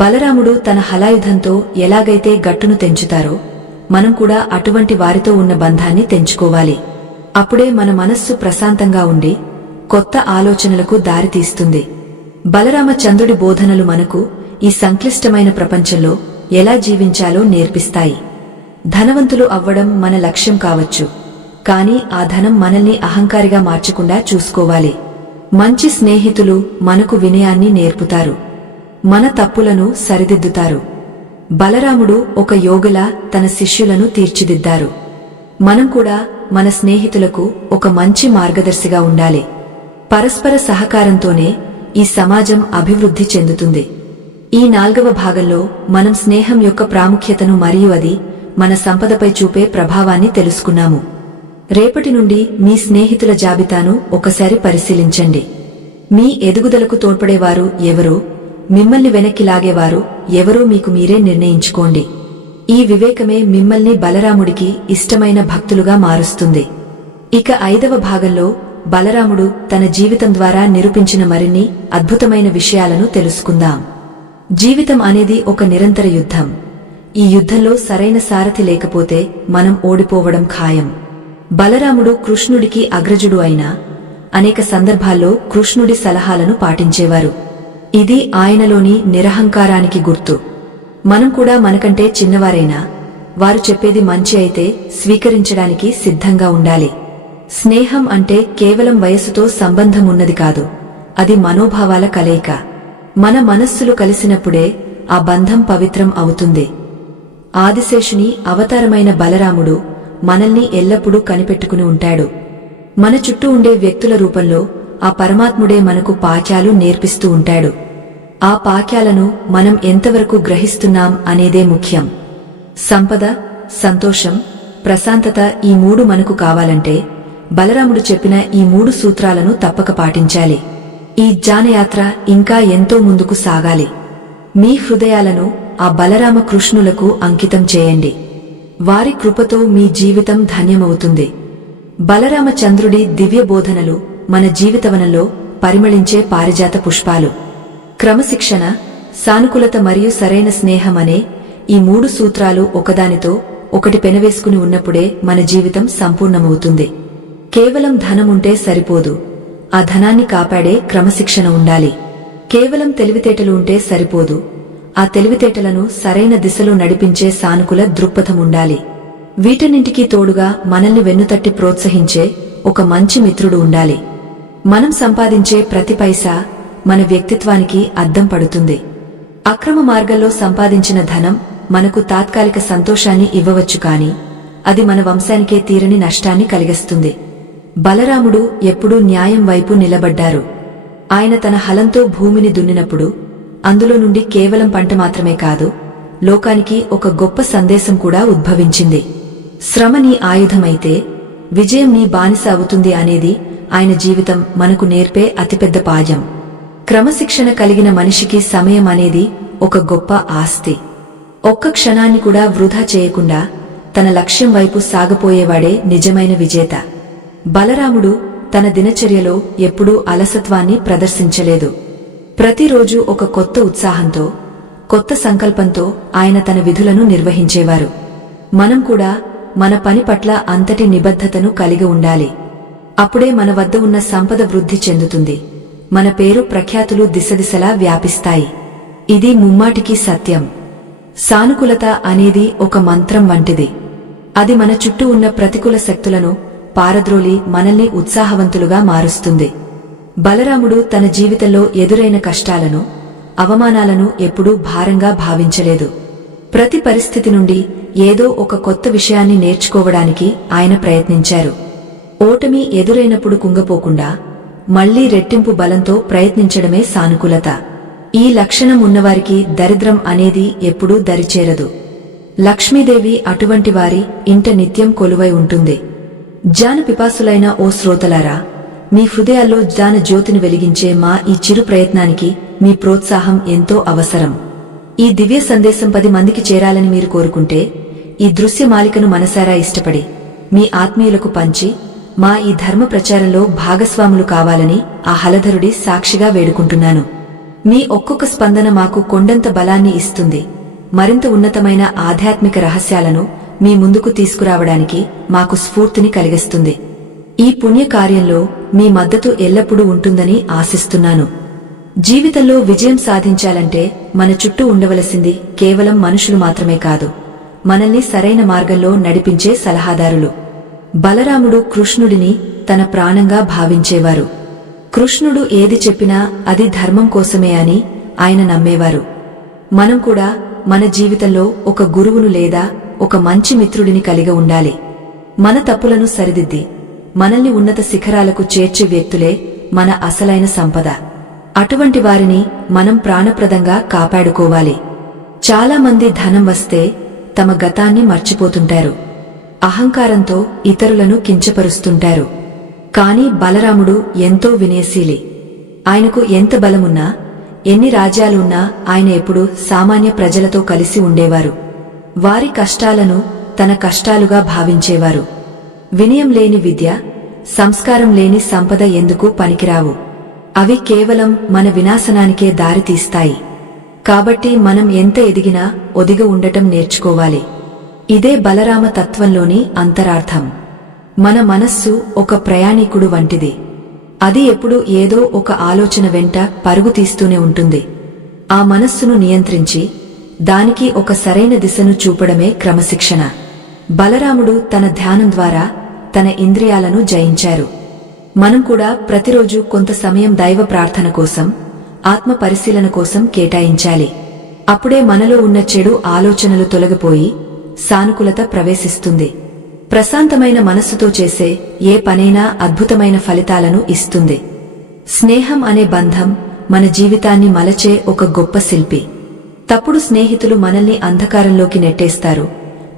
బలరాముడు తన హలాయుధంతో ఎలాగైతే గట్టును తెంచుతారో మనం కూడా అటువంటి వారితో ఉన్న బంధాన్ని తెంచుకోవాలి. అప్పుడే మన మనస్సు ప్రశాంతంగా ఉండి కొత్త ఆలోచనలకు దారితీస్తుంది. బలరామచంద్రుడి బోధనలు మనకు ఈ సంక్లిష్టమైన ప్రపంచంలో ఎలా జీవించాలో నేర్పిస్తాయి. ధనవంతులు అవ్వడం మన లక్ష్యం కావచ్చు, కాని ఆ ధనం మనల్ని అహంకారిగా మార్చకుండా చూసుకోవాలి. మంచి స్నేహితులు మనకు వినయాన్ని నేర్పుతారు, మన తప్పులను సరిదిద్దుతారు. బలరాముడు ఒక యోగిలా తన శిష్యులను తీర్చిదిద్దారు. మనం కూడా మన స్నేహితులకు ఒక మంచి మార్గదర్శిగా ఉండాలి. పరస్పర సహకారంతోనే ఈ సమాజం అభివృద్ధి చెందుతుంది. ఈ 4వ భాగంలో మనం స్నేహం యొక్క ప్రాముఖ్యతను మరియు అది మన సంపదపై చూపే ప్రభావాన్ని తెలుసుకున్నాము. రేపటి నుండి మీ స్నేహితుల జాబితాను ఒకసారి పరిశీలించండి. మీ ఎదుగుదలకు తోడ్పడేవారు ఎవరో, మిమ్మల్ని వెనక్కి లాగేవారు ఎవరో మీకు మీరే నిర్ణయించుకోండి. ఈ వివేకమే మిమ్మల్ని బలరాముడికి ఇష్టమైన భక్తులుగా మారుస్తుంది. ఇక 5వ భాగంలో బలరాముడు తన జీవితం ద్వారా నిరూపించిన మరిన్ని అద్భుతమైన విషయాలను తెలుసుకుందాం. జీవితం అనేది ఒక నిరంతర యుద్ధం. ఈ యుద్ధంలో సరైన సారథి లేకపోతే మనం ఓడిపోవడం ఖాయం. బలరాముడు కృష్ణుడికి అగ్రజుడు అయినా అనేక సందర్భాల్లో కృష్ణుడి సలహాలను పాటించేవారు. ఇది ఆయనలోని నిరహంకారానికి గుర్తు. మనం కూడా మనకంటే చిన్నవారైనా వారు చెప్పేది మంచి అయితే స్వీకరించడానికి సిద్ధంగా ఉండాలి. స్నేహం అంటే కేవలం వయస్సుతో సంబంధం ఉన్నది కాదు, అది మనోభావాల కలయిక. మన మనస్సులు కలిసినప్పుడే ఆ బంధం పవిత్రం అవుతుంది. ఆదిశేషుని అవతారమైన బలరాముడు మనల్ని ఎల్లప్పుడూ కనిపెట్టుకుని ఉంటాడు. మన చుట్టూ ఉండే వ్యక్తుల రూపంలో ఆ పరమాత్ముడే మనకు పాఠాలు నేర్పిస్తూ ఉంటాడు. ఆ పాఠాలను మనం ఎంతవరకు గ్రహిస్తున్నాం అనేదే ముఖ్యం. సంపద, సంతోషం, ప్రశాంతత ఈ 3 మనకు కావాలంటే బలరాముడు చెప్పిన ఈ 3 సూత్రాలను తప్పక పాటించాలి. ఈ జ్ఞానయాత్ర ఇంకా ఎంతో ముందుకు సాగాలి. మీ హృదయాలను ఆ బలరామ కృష్ణులకు అంకితం చేయండి. వారి కృపతో మీ జీవితం ధన్యమవుతుంది. బలరామచంద్రుడి దివ్య బోధనలు మన జీవితవనంలో పరిమళించే పారిజాత పుష్పాలు. క్రమశిక్షణ, సానుకూలత మరియు సరైన స్నేహం అనే ఈ 3 సూత్రాలు ఒకదానితో ఒకటి పెనవేసుకుని ఉన్నప్పుడే మన జీవితం సంపూర్ణమవుతుంది. కేవలం ధనముంటే సరిపోదు, ఆ ధనాన్ని కాపాడే క్రమశిక్షణ ఉండాలి. కేవలం తెలివితేటలు ఉంటే సరిపోదు, ఆ తెలివితేటలను సరైన దిశలో నడిపించే సానుకూల దృక్పథం ఉండాలి. వీటన్నింటికీ తోడుగా మనల్ని వెన్నుతట్టి ప్రోత్సహించే ఒక మంచి మిత్రుడు ఉండాలి. మనం సంపాదించే ప్రతి పైసా మన వ్యక్తిత్వానికి అద్దం పడుతుంది. అక్రమ మార్గంలో సంపాదించిన ధనం మనకు తాత్కాలిక సంతోషాన్ని ఇవ్వవచ్చు, కాని అది మన వంశానికే తీరని నష్టాన్ని కలిగిస్తుంది. బలరాముడు ఎప్పుడూ న్యాయం వైపు నిలబడ్డారు. ఆయన తన హలంతో భూమిని దున్నినప్పుడు అందులో నుండి కేవలం పంట మాత్రమే కాదు, లోకానికి ఒక గొప్ప సందేశం కూడా ఉద్భవించింది. శ్రమ నీ ఆయుధమైతే విజయం నీ బానిస అవుతుంది అనేది ఆయన జీవితం మనకు నేర్పే అతిపెద్ద పాఠం. క్రమశిక్షణ కలిగిన మనిషికి సమయం అనేది ఒక గొప్ప ఆస్తి. ఒక్క క్షణాన్ని కూడా వృధా చేయకుండా తన లక్ష్యం వైపు సాగపోయేవాడే నిజమైన విజేత. బలరాముడు తన దినచర్యలో ఎప్పుడూ అలసత్వాన్ని ప్రదర్శించలేదు. ప్రతిరోజు ఒక కొత్త ఉత్సాహంతో, కొత్త సంకల్పంతో ఆయన తన విధులను నిర్వహించేవారు. మనం కూడా మన పని పట్ల అంతటి నిబద్ధతను కలిగి ఉండాలి. అప్పుడే మన వద్ద ఉన్న సంపద వృద్ధి చెందుతుంది, మన పేరు ప్రఖ్యాతులు దిశదిశలా వ్యాపిస్తాయి. ఇది ముమ్మాటికి సత్యం. సానుకూలత అనేది ఒక మంత్రం వంటిది. అది మన చుట్టూ ఉన్న ప్రతికూల శక్తులను పారద్రోలి మనల్ని ఉత్సాహవంతులుగా మారుస్తుంది. బలరాముడు తన జీవితంలో ఎదురైన కష్టాలను, అవమానాలను ఎప్పుడూ భారంగా భావించలేదు. ప్రతి పరిస్థితి నుండి ఏదో ఒక కొత్త విషయాన్ని నేర్చుకోవడానికి ఆయన ప్రయత్నించారు. ఓటమి ఎదురైనప్పుడు కుంగపోకుండా మళ్లీ రెట్టింపు బలంతో ప్రయత్నించడమే సానుకూలత. ఈ లక్షణం ఉన్నవారికి దరిద్రం అనేది ఎప్పుడూ దరిచేరదు. లక్ష్మీదేవి అటువంటి వారి ఇంట నిత్యం కొలువై ఉంటుంది. జ్ఞాన పిపాసులైన ఓ శ్రోతలారా, మీ హృదయాల్లో జ్ఞాన జ్యోతిని వెలిగించే మా ఈ చిరు ప్రయత్నానికి మీ ప్రోత్సాహం ఎంతో అవసరం. ఈ దివ్య సందేశం 10 మందికి చేరాలని మీరు కోరుకుంటే ఈ దృశ్యమాలికను మనసారా ఇష్టపడి మీ ఆత్మీయులకు పంచి మా ఈ ధర్మ ప్రచారంలో భాగస్వాములు కావాలని ఆ హలధరుడి సాక్షిగా వేడుకుంటున్నాను. మీ ఒక్కొక్క స్పందన మాకు కొండంత బలాన్ని ఇస్తుంది. మరింత ఉన్నతమైన ఆధ్యాత్మిక రహస్యాలను మీ ముందుకు తీసుకురావడానికి మాకు స్ఫూర్తిని కలిగిస్తుంది. ఈ పుణ్యకార్యంలో మీ మద్దతు ఎల్లప్పుడూ ఉంటుందని ఆశిస్తున్నాను. జీవితంలో విజయం సాధించాలంటే మన చుట్టూ ఉండవలసింది కేవలం మనుషులు మాత్రమే కాదు, మనల్ని సరైన మార్గంలో నడిపించే సలహాదారులు. బలరాముడు కృష్ణుడిని తన ప్రాణంగా భావించేవారు. కృష్ణుడు ఏది చెప్పినా అది ధర్మం కోసమే అని ఆయన నమ్మేవారు. మనం కూడా మన జీవితంలో ఒక గురువును లేదా ఒక మంచి మిత్రుడిని కలిగి ఉండాలి. మన తప్పులను సరిదిద్ది మనల్ని ఉన్నత శిఖరాలకు చేర్చే వ్యక్తులే మన అసలైన సంపద. అటువంటి వారిని మనం ప్రాణప్రదంగా కాపాడుకోవాలి. చాలా మంది ధనం వస్తే తమ గతాన్ని మర్చిపోతుంటారు. అహంకారంతో ఇతరులను కించపరుస్తుంటారు. కాని బలరాముడు ఎంతో వినయశీలి. ఆయనకు ఎంత బలమున్నా, ఎన్ని రాజ్యాలున్నా ఆయన ఎప్పుడూ సామాన్య ప్రజలతో కలిసి ఉండేవారు. వారి కష్టాలను తన కష్టాలుగా భావించేవారు. వినయం లేని విద్య, సంస్కారం లేని సంపద ఎందుకు పనికిరావు. అవి కేవలం మన వినాశనానికే దారితీస్తాయి. కాబట్టి మనం ఎంత ఎదిగినా ఒదిగి ఉండటం నేర్చుకోవాలి. ఇదే బలరామ తత్వంలోని అంతరార్థం. మన మనస్సు ఒక ప్రయాణికుడు వంటిది. అది ఎప్పుడూ ఏదో ఒక ఆలోచన వెంట పరుగు తీస్తూనే ఉంటుంది. ఆ మనస్సును నియంత్రించి దానికి ఒక సరైన దిశను చూపడమే క్రమశిక్షణ. బలరాముడు తన ధ్యానం ద్వారా తన ఇంద్రియాలను జయించారు. మనం కూడా ప్రతిరోజు కొంత సమయం దైవ ప్రార్థన కోసం, ఆత్మ పరిశీలన కోసం కేటాయించాలి. అప్పుడే మనలో ఉన్న చెడు ఆలోచనలు తొలగిపోయి సానుకూలత ప్రవేశిస్తుంది. ప్రశాంతమైన మనస్సుతో చేసే ఏ పనైనా అద్భుతమైన ఫలితాలను ఇస్తుంది. స్నేహం అనే బంధం మన జీవితాన్ని మలచే ఒక గొప్ప శిల్పి. తప్పుడు స్నేహితులు మనల్ని అంధకారంలోకి నెట్టేస్తారు,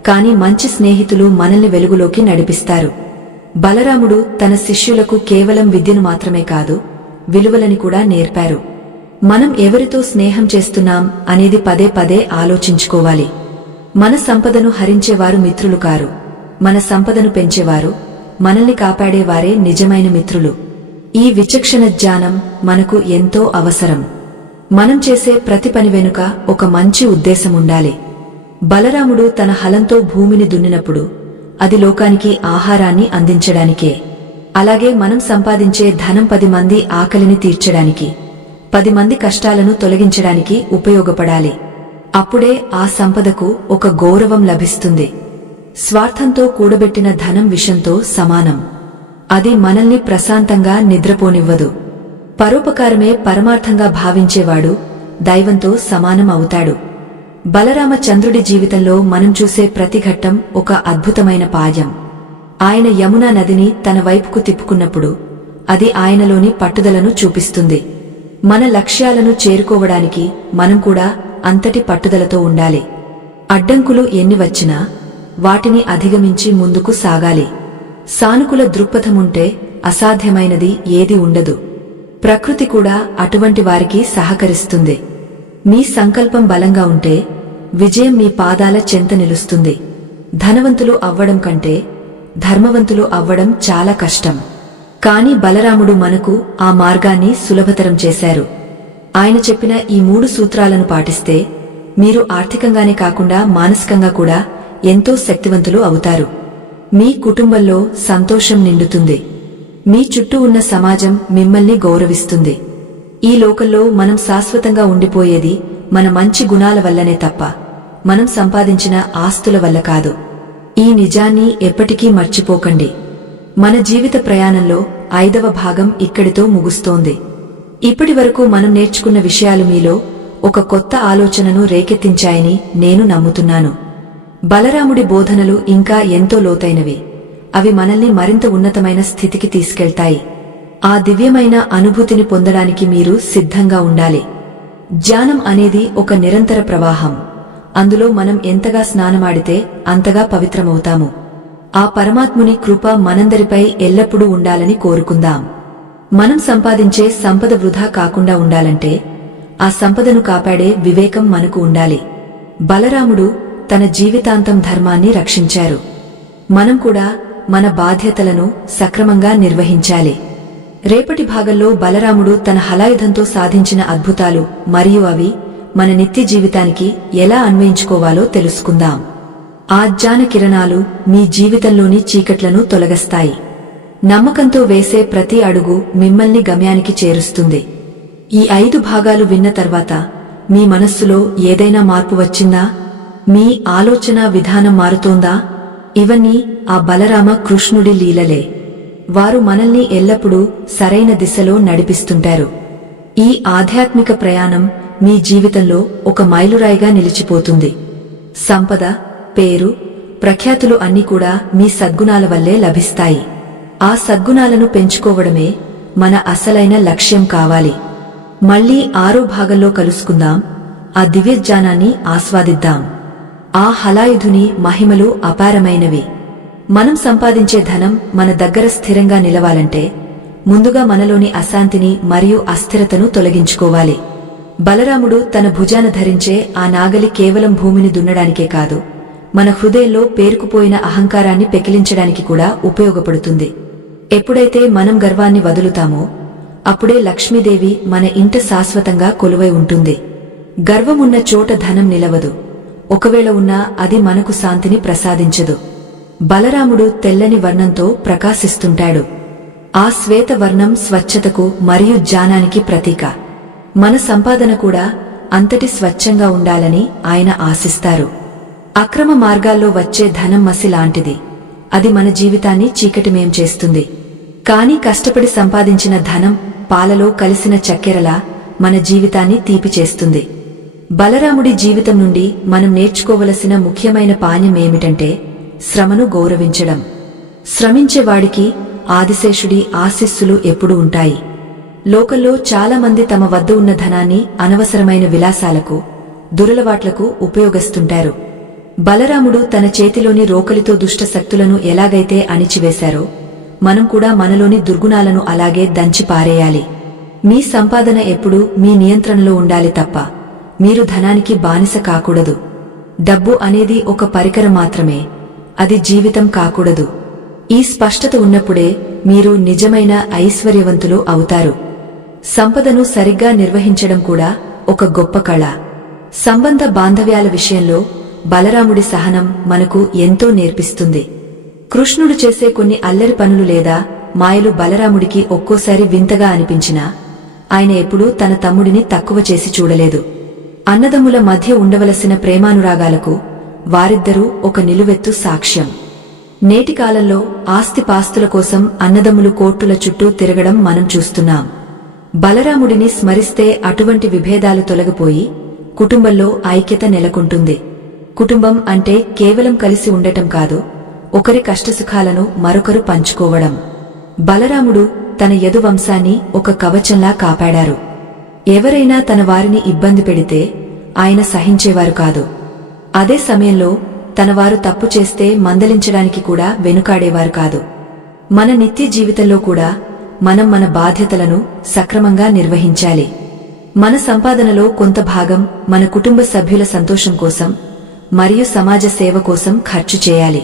కాని మంచి స్నేహితులు మనల్ని వెలుగులోకి నడిపిస్తారు. బలరాముడు తన శిష్యులకు కేవలం విద్యను మాత్రమే కాదు, విలువలని కూడా నేర్పారు. మనం ఎవరితో స్నేహం చేస్తున్నాం అనేది పదే పదే ఆలోచించుకోవాలి. మన సంపదను హరించేవారు మిత్రులు కారు, మన సంపదను పెంచేవారు, మనల్ని కాపాడేవారే నిజమైన మిత్రులు. ఈ విచక్షణ జ్ఞానం మనకు ఎంతో అవసరం. మనం చేసే ప్రతి పని వెనుక ఒక మంచి ఉద్దేశముండాలి. బలరాముడు తన హలంతో భూమిని దున్నినప్పుడు అది లోకానికి ఆహారాన్ని అందించడానికే. అలాగే మనం సంపాదించే ధనం 10 మంది ఆకలిని తీర్చడానికి, 10 మంది కష్టాలను తొలగించడానికి ఉపయోగపడాలి. అప్పుడే ఆ సంపదకు ఒక గౌరవం లభిస్తుంది. స్వార్థంతో కూడబెట్టిన ధనం విషంతో సమానం. అది మనల్ని ప్రశాంతంగా నిద్రపోనివ్వదు. పరోపకారమే పరమార్థంగా భావించేవాడు దైవంతో సమానం అవుతాడు. బలరామచంద్రుడి జీవితంలో మనం చూసే ప్రతి ఘట్టం ఒక అద్భుతమైన పాయం. ఆయన యమునా నదిని తన వైపుకు తిప్పుకున్నప్పుడు అది ఆయనలోని పట్టుదలను చూపిస్తుంది. మన లక్ష్యాలను చేరుకోవడానికి మనం కూడా అంతటి పట్టుదలతో ఉండాలి. అడ్డంకులు ఎన్ని వచ్చినా వాటిని అధిగమించి ముందుకు సాగాలి. సానుకూల దృక్పథముంటే అసాధ్యమైనది ఏది ఉండదు. ప్రకృతి కూడా అటువంటి వారికి సహకరిస్తుంది. మీ సంకల్పం బలంగా ఉంటే విజయం మీ పాదాల చెంత నిలుస్తుంది. ధనవంతులు అవ్వడం కంటే ధర్మవంతులు అవ్వడం చాలా కష్టం. కాని బలరాముడు మనకు ఆ మార్గాన్ని సులభతరం చేశారు. ఆయన చెప్పిన ఈ 3 సూత్రాలను పాటిస్తే మీరు ఆర్థికంగానే కాకుండా మానసికంగా కూడా ఎంతో శక్తివంతులు అవుతారు. మీ కుటుంబంలో సంతోషం నిండుతుంది. మీ చుట్టూ ఉన్న సమాజం మిమ్మల్ని గౌరవిస్తుంది. ఈ లోకంలో మనం శాశ్వతంగా ఉండిపోయేది మన మంచి గుణాల వల్లనే తప్ప మనం సంపాదించిన ఆస్తుల వల్ల కాదు. ఈ నిజాన్ని ఎప్పటికీ మర్చిపోకండి. మన జీవిత ప్రయాణంలో 5వ భాగం ఇక్కడితో ముగుస్తోంది. ఇప్పటివరకు మనం నేర్చుకున్న విషయాలు మీలో ఒక కొత్త ఆలోచనను రేకెత్తించాయని నేను నమ్ముతున్నాను. బలరాముడి బోధనలు ఇంకా ఎంతో లోతైనవి. అవి మనల్ని మరింత ఉన్నతమైన స్థితికి తీసుకెళ్తాయి. ఆ దివ్యమైన అనుభూతిని పొందడానికి మీరు సిద్ధంగా ఉండాలి. ధ్యానం అనేది ఒక నిరంతర ప్రవాహం. అందులో మనం ఎంతగా స్నానమాడితే అంతగా పవిత్రమవుతాము. ఆ పరమాత్ముని కృప మనందరిపై ఎల్లప్పుడూ ఉండాలని కోరుకుందాం. మనం సంపాదించే సంపద వృధా కాకుండా ఉండాలంటే ఆ సంపదను కాపాడే వివేకం మనకు ఉండాలి. బలరాముడు తన జీవితాంతం ధర్మాన్ని రక్షించారు. మనం కూడా మన బాధ్యతలను సక్రమంగా నిర్వహించాలి. రేపటి భాగంలో బలరాముడు తన హలాయుధంతో సాధించిన అద్భుతాలు మరియు అవి మన నిత్య జీవితానికి ఎలా అన్వయించుకోవాలో తెలుసుకుందాం. ఆ జ్ఞాన కిరణాలు మీ జీవితంలోని చీకట్లను తొలగిస్తాయి. నమ్మకంతో వేసే ప్రతి అడుగు మిమ్మల్ని గమ్యానికి చేరుస్తుంది. ఈ 5 భాగాలు విన్న తర్వాత మీ మనస్సులో ఏదైనా మార్పు వచ్చిందా? మీ ఆలోచన విధానం మారుతోందా? ఇవన్నీ ఆ బలరామ కృష్ణుడి లీలలే. వారు మనల్ని ఎల్లప్పుడూ సరైన దిశలో నడిపిస్తుంటారు. ఈ ఆధ్యాత్మిక ప్రయాణం మీ జీవితంలో ఒక మైలురాయిగా నిలిచిపోతుంది. సంపద, పేరు, ప్రఖ్యాతులు అన్నీ కూడా మీ సద్గుణాల వల్లే లభిస్తాయి. ఆ సద్గుణాలను పెంచుకోవడమే మన అసలైన లక్ష్యం కావాలి. మళ్లీ 6వ భాగంలో కలుసుకుందాం. ఆ దివ్యజ్ఞానాన్ని ఆస్వాదిద్దాం. ఆ హలాయుధుని మహిమలు అపారమైనవి. మనం సంపాదించే ధనం మన దగ్గర స్థిరంగా నిలవాలంటే ముందుగా మనలోని అశాంతిని మరియు అస్థిరతను తొలగించుకోవాలి. బలరాముడు తన భుజాన ధరించే ఆ నాగలి కేవలం భూమిని దున్నడానికే కాదు, మన హృదయంలో పేరుకుపోయిన అహంకారాన్ని పెకిలించడానికి కూడా ఉపయోగపడుతుంది. ఎప్పుడైతే మనం గర్వాన్ని వదులుతామో అప్పుడే లక్ష్మీదేవి మన ఇంట శాశ్వతంగా కొలువై ఉంటుంది. గర్వమున్న చోట ధనం నిలవదు. ఒకవేళ ఉన్నా అది మనకు శాంతిని ప్రసాదించదు. బలరాముడు తెల్లని వర్ణంతో ప్రకాశిస్తుంటాడు. ఆ శ్వేత వర్ణం స్వచ్ఛతకు మరియు జ్ఞానానికి ప్రతీక. మన సంపాదన కూడా అంతటి స్వచ్ఛంగా ఉండాలని ఆయన ఆశిస్తారు. అక్రమ మార్గాల్లో వచ్చే ధనం మసి లాంటిది. అది మన జీవితాన్ని చీకటిమయం చేస్తుంది. కాని కష్టపడి సంపాదించిన ధనం పాలలో కలిసిన చక్కెరలా మన జీవితాన్ని తీపి చేస్తుంది. బలరాముడి జీవితం నుండి మనం నేర్చుకోవలసిన ముఖ్యమైన పాఠం ఏమిటంటే శ్రమను గౌరవించడం. శ్రమించేవాడికి ఆదిశేషుడి ఆశీస్సులు ఎప్పుడూ ఉంటాయి. లోకంలో చాలా మంది తమ వద్ద ఉన్న ధనాన్ని అనవసరమైన విలాసాలకు, దురలవాట్లకు ఉపయోగిస్తుంటారు. బలరాముడు తన చేతిలోని రోకలితో దుష్ట శక్తులను ఎలాగైతే అణిచివేశారో మనం కూడా మనలోని దుర్గుణాలను అలాగే దంచి పారేయాలి. మీ సంపాదన ఎప్పుడూ మీ నియంత్రణలో ఉండాలి తప్ప మీరు ధనానికి బానిస కాకూడదు. డబ్బు అనేది ఒక పరికరం మాత్రమే, అది జీవితం కాకూడదు. ఈ స్పష్టత ఉన్నప్పుడే మీరు నిజమైన ఐశ్వర్యవంతులు అవుతారు. సంపదను సరిగ్గా నిర్వహించడం కూడా ఒక గొప్ప కళ. సంబంధ బాంధవ్యాల విషయంలో బలరాముడి సహనం మనకు ఎంతో నేర్పిస్తుంది. కృష్ణుడు చేసే కొన్ని అల్లరి పనులు లేదా మాయలు బలరాముడికి ఒక్కోసారి వింతగా అనిపించినా ఆయన ఎప్పుడూ తన తమ్ముడిని తక్కువ చేసి చూడలేదు. అన్నదమ్ముల మధ్య ఉండవలసిన ప్రేమానురాగాలకు వారిద్దరూ ఒక నిలువెత్తు సాక్ష్యం. నేటి కాలంలో ఆస్తిపాస్తుల కోసం అన్నదమ్ములు కోర్టుల చుట్టూ తిరగడం మనం చూస్తున్నాం. బలరాముడిని స్మరిస్తే అటువంటి విభేదాలు తొలగిపోయి కుటుంబంలో ఐక్యత నెలకొంటుంది. కుటుంబం అంటే కేవలం కలిసి ఉండటం కాదు, ఒకరి కష్టసుఖాలను మరొకరు పంచుకోవడం. బలరాముడు తన యదువంశాన్ని ఒక కవచంలా కాపాడారు. ఎవరైనా తన వారిని ఇబ్బంది పెడితే ఆయన సహించేవారు కాదు. అదే సమయంలో తనవారు తప్పు చేస్తే మందలించడానికి కూడా వెనుకాడేవారు కాదు. మన నిత్య జీవితంలో కూడా మనం మన బాధ్యతలను సక్రమంగా నిర్వహించాలి. మన సంపాదనలో కొంత భాగం మన కుటుంబ సభ్యుల సంతోషం కోసం మరియు సమాజ సేవ కోసం ఖర్చు చేయాలి.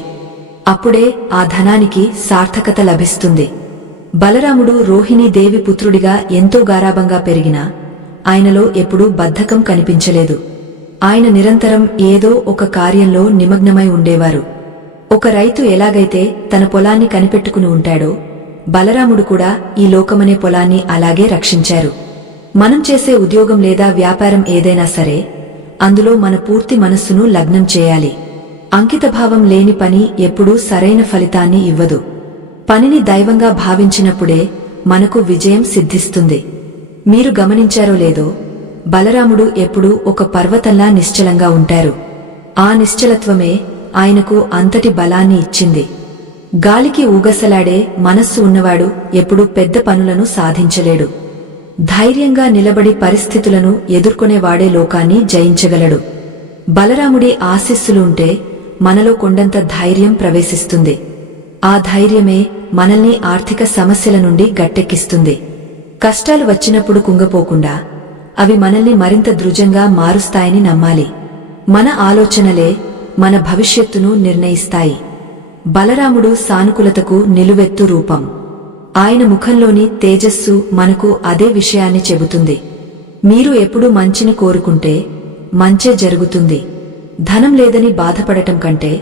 అప్పుడే ఆ ధనానికి సార్థకత లభిస్తుంది. బలరాముడు రోహిణీదేవి పుత్రుడిగా ఎంతో గారాబంగా పెరిగినా ఆయనలో ఎప్పుడూ బద్ధకం కనిపించలేదు. ఆయన నిరంతరం ఏదో ఒక కార్యంలో నిమగ్నమై ఉండేవారు. ఒక రైతు ఎలాగైతే తన పొలాన్ని కనిపెట్టుకుని ఉంటాడో, బలరాముడు కూడా ఈ లోకమనే పొలాన్ని అలాగే రక్షించారు. మనం చేసే ఉద్యోగం లేదా వ్యాపారం ఏదైనా సరే అందులో మన పూర్తి మనస్సును లగ్నం చేయాలి. అంకితభావం లేని పని ఎప్పుడూ సరైన ఫలితాన్ని ఇవ్వదు. పనిని దైవంగా భావించినప్పుడే మనకు విజయం సిద్ధిస్తుంది. మీరు గమనించారో లేదో, బలరాముడు ఎప్పుడూ ఒక పర్వతంలా నిశ్చలంగా ఉంటారు. ఆ నిశ్చలత్వమే ఆయనకు అంతటి బలాన్ని ఇచ్చింది. గాలికి ఊగసలాడే మనస్సు ఉన్నవాడు ఎప్పుడూ పెద్ద పనులను సాధించలేడు. ధైర్యంగా నిలబడి పరిస్థితులను ఎదుర్కొనేవాడే లోకాన్ని జయించగలడు. బలరాముడి ఆశీస్సులుంటే మనలో కొండంత ధైర్యం ప్రవేశిస్తుంది. ఆ ధైర్యమే మనల్ని ఆర్థిక సమస్యల నుండి గట్టెక్కిస్తుంది. కష్టాలు వచ్చినప్పుడు కుంగపోకుండా అవి మనల్ని మరింత దృఢంగా మారుస్తాయని నమ్మాలి. మన ఆలోచనలే మన భవిష్యత్తును నిర్ణయిస్తాయి. బలరాముడు సానుకూలతకు నిలువెత్తు రూపం. ఆయన ముఖంలోని తేజస్సు మనకు అదే విషయాన్ని చెబుతుంది. మీరు ఎప్పుడూ మంచిని కోరుకుంటే మంచే జరుగుతుంది. ధనం లేదని బాధపడటం కంటే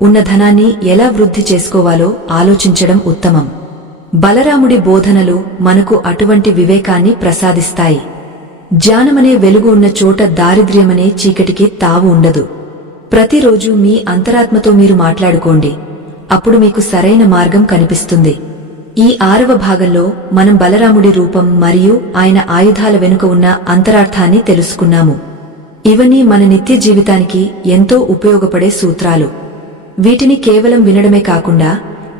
ఉన్న ధనాన్ని ఎలా వృద్ధి చేసుకోవాలో ఆలోచించడం ఉత్తమం. బలరాముడి బోధనలు మనకు అటువంటి వివేకాన్ని ప్రసాదిస్తాయి. జ్ఞానమనే వెలుగు ఉన్న చోట దారిద్ర్యమనే చీకటికి తావు ఉండదు. ప్రతిరోజు మీ అంతరాత్మతో మీరు మాట్లాడుకోండి. అప్పుడు మీకు సరైన మార్గం కనిపిస్తుంది. ఈ 6వ భాగంలో మనం బలరాముడి రూపం మరియు ఆయన ఆయుధాల వెనుక ఉన్న అంతరార్థాన్ని తెలుసుకున్నాము. ఇవన్నీ మన నిత్య జీవితానికి ఎంతో ఉపయోగపడే సూత్రాలు. వీటిని కేవలం వినడమే కాకుండా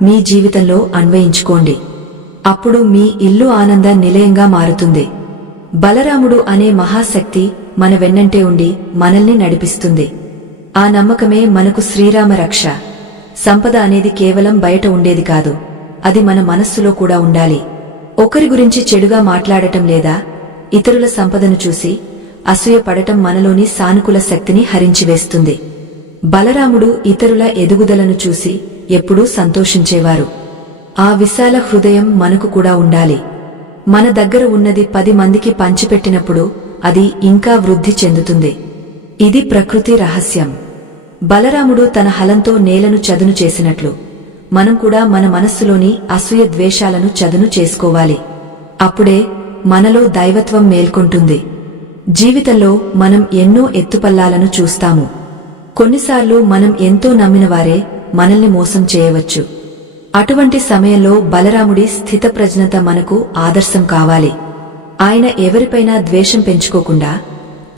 మీ జీవితంలో అన్వయించుకోండి. అప్పుడు మీ ఇల్లు ఆనంద నిలయంగా మారుతుంది. బలరాముడు అనే మహాశక్తి మన వెన్నంటే ఉండి మనల్ని నడిపిస్తుంది. ఆ నమ్మకమే మనకు శ్రీరామ రక్ష. సంపద అనేది కేవలం బయట ఉండేది కాదు, అది మన మనస్సులో కూడా ఉండాలి. ఒకరి గురించి చెడుగా మాట్లాడటం లేదా ఇతరుల సంపదను చూసి అసూయ పడటం మనలోని సానుకూల శక్తిని హరించివేస్తుంది. బలరాముడు ఇతరుల ఎదుగుదలను చూసి ఎప్పుడూ సంతోషించేవారు. ఆ విశాల హృదయం మనకు కూడా ఉండాలి. మన దగ్గర ఉన్నది 10 మందికి పంచిపెట్టినప్పుడు అది ఇంకా వృద్ధి చెందుతుంది. ఇది ప్రకృతి రహస్యం. బలరాముడు తన హలంతో నేలను చదును చేసినట్లు మనం కూడా మన మనస్సులోని అసూయ ద్వేషాలను చదును చేసుకోవాలి. అప్పుడే మనలో దైవత్వం మేల్కొంటుంది. జీవితంలో మనం ఎన్నో ఎత్తుపల్లాలను చూస్తాము. కొన్నిసార్లు మనం ఎంతో నమ్మినవారే మనల్ని మోసం చేయవచ్చు. అటువంటి సమయంలో బలరాముడి స్థితప్రజ్ఞత మనకు ఆదర్శం కావాలి. ఆయన ఎవరిపైనా ద్వేషం పెంచుకోకుండా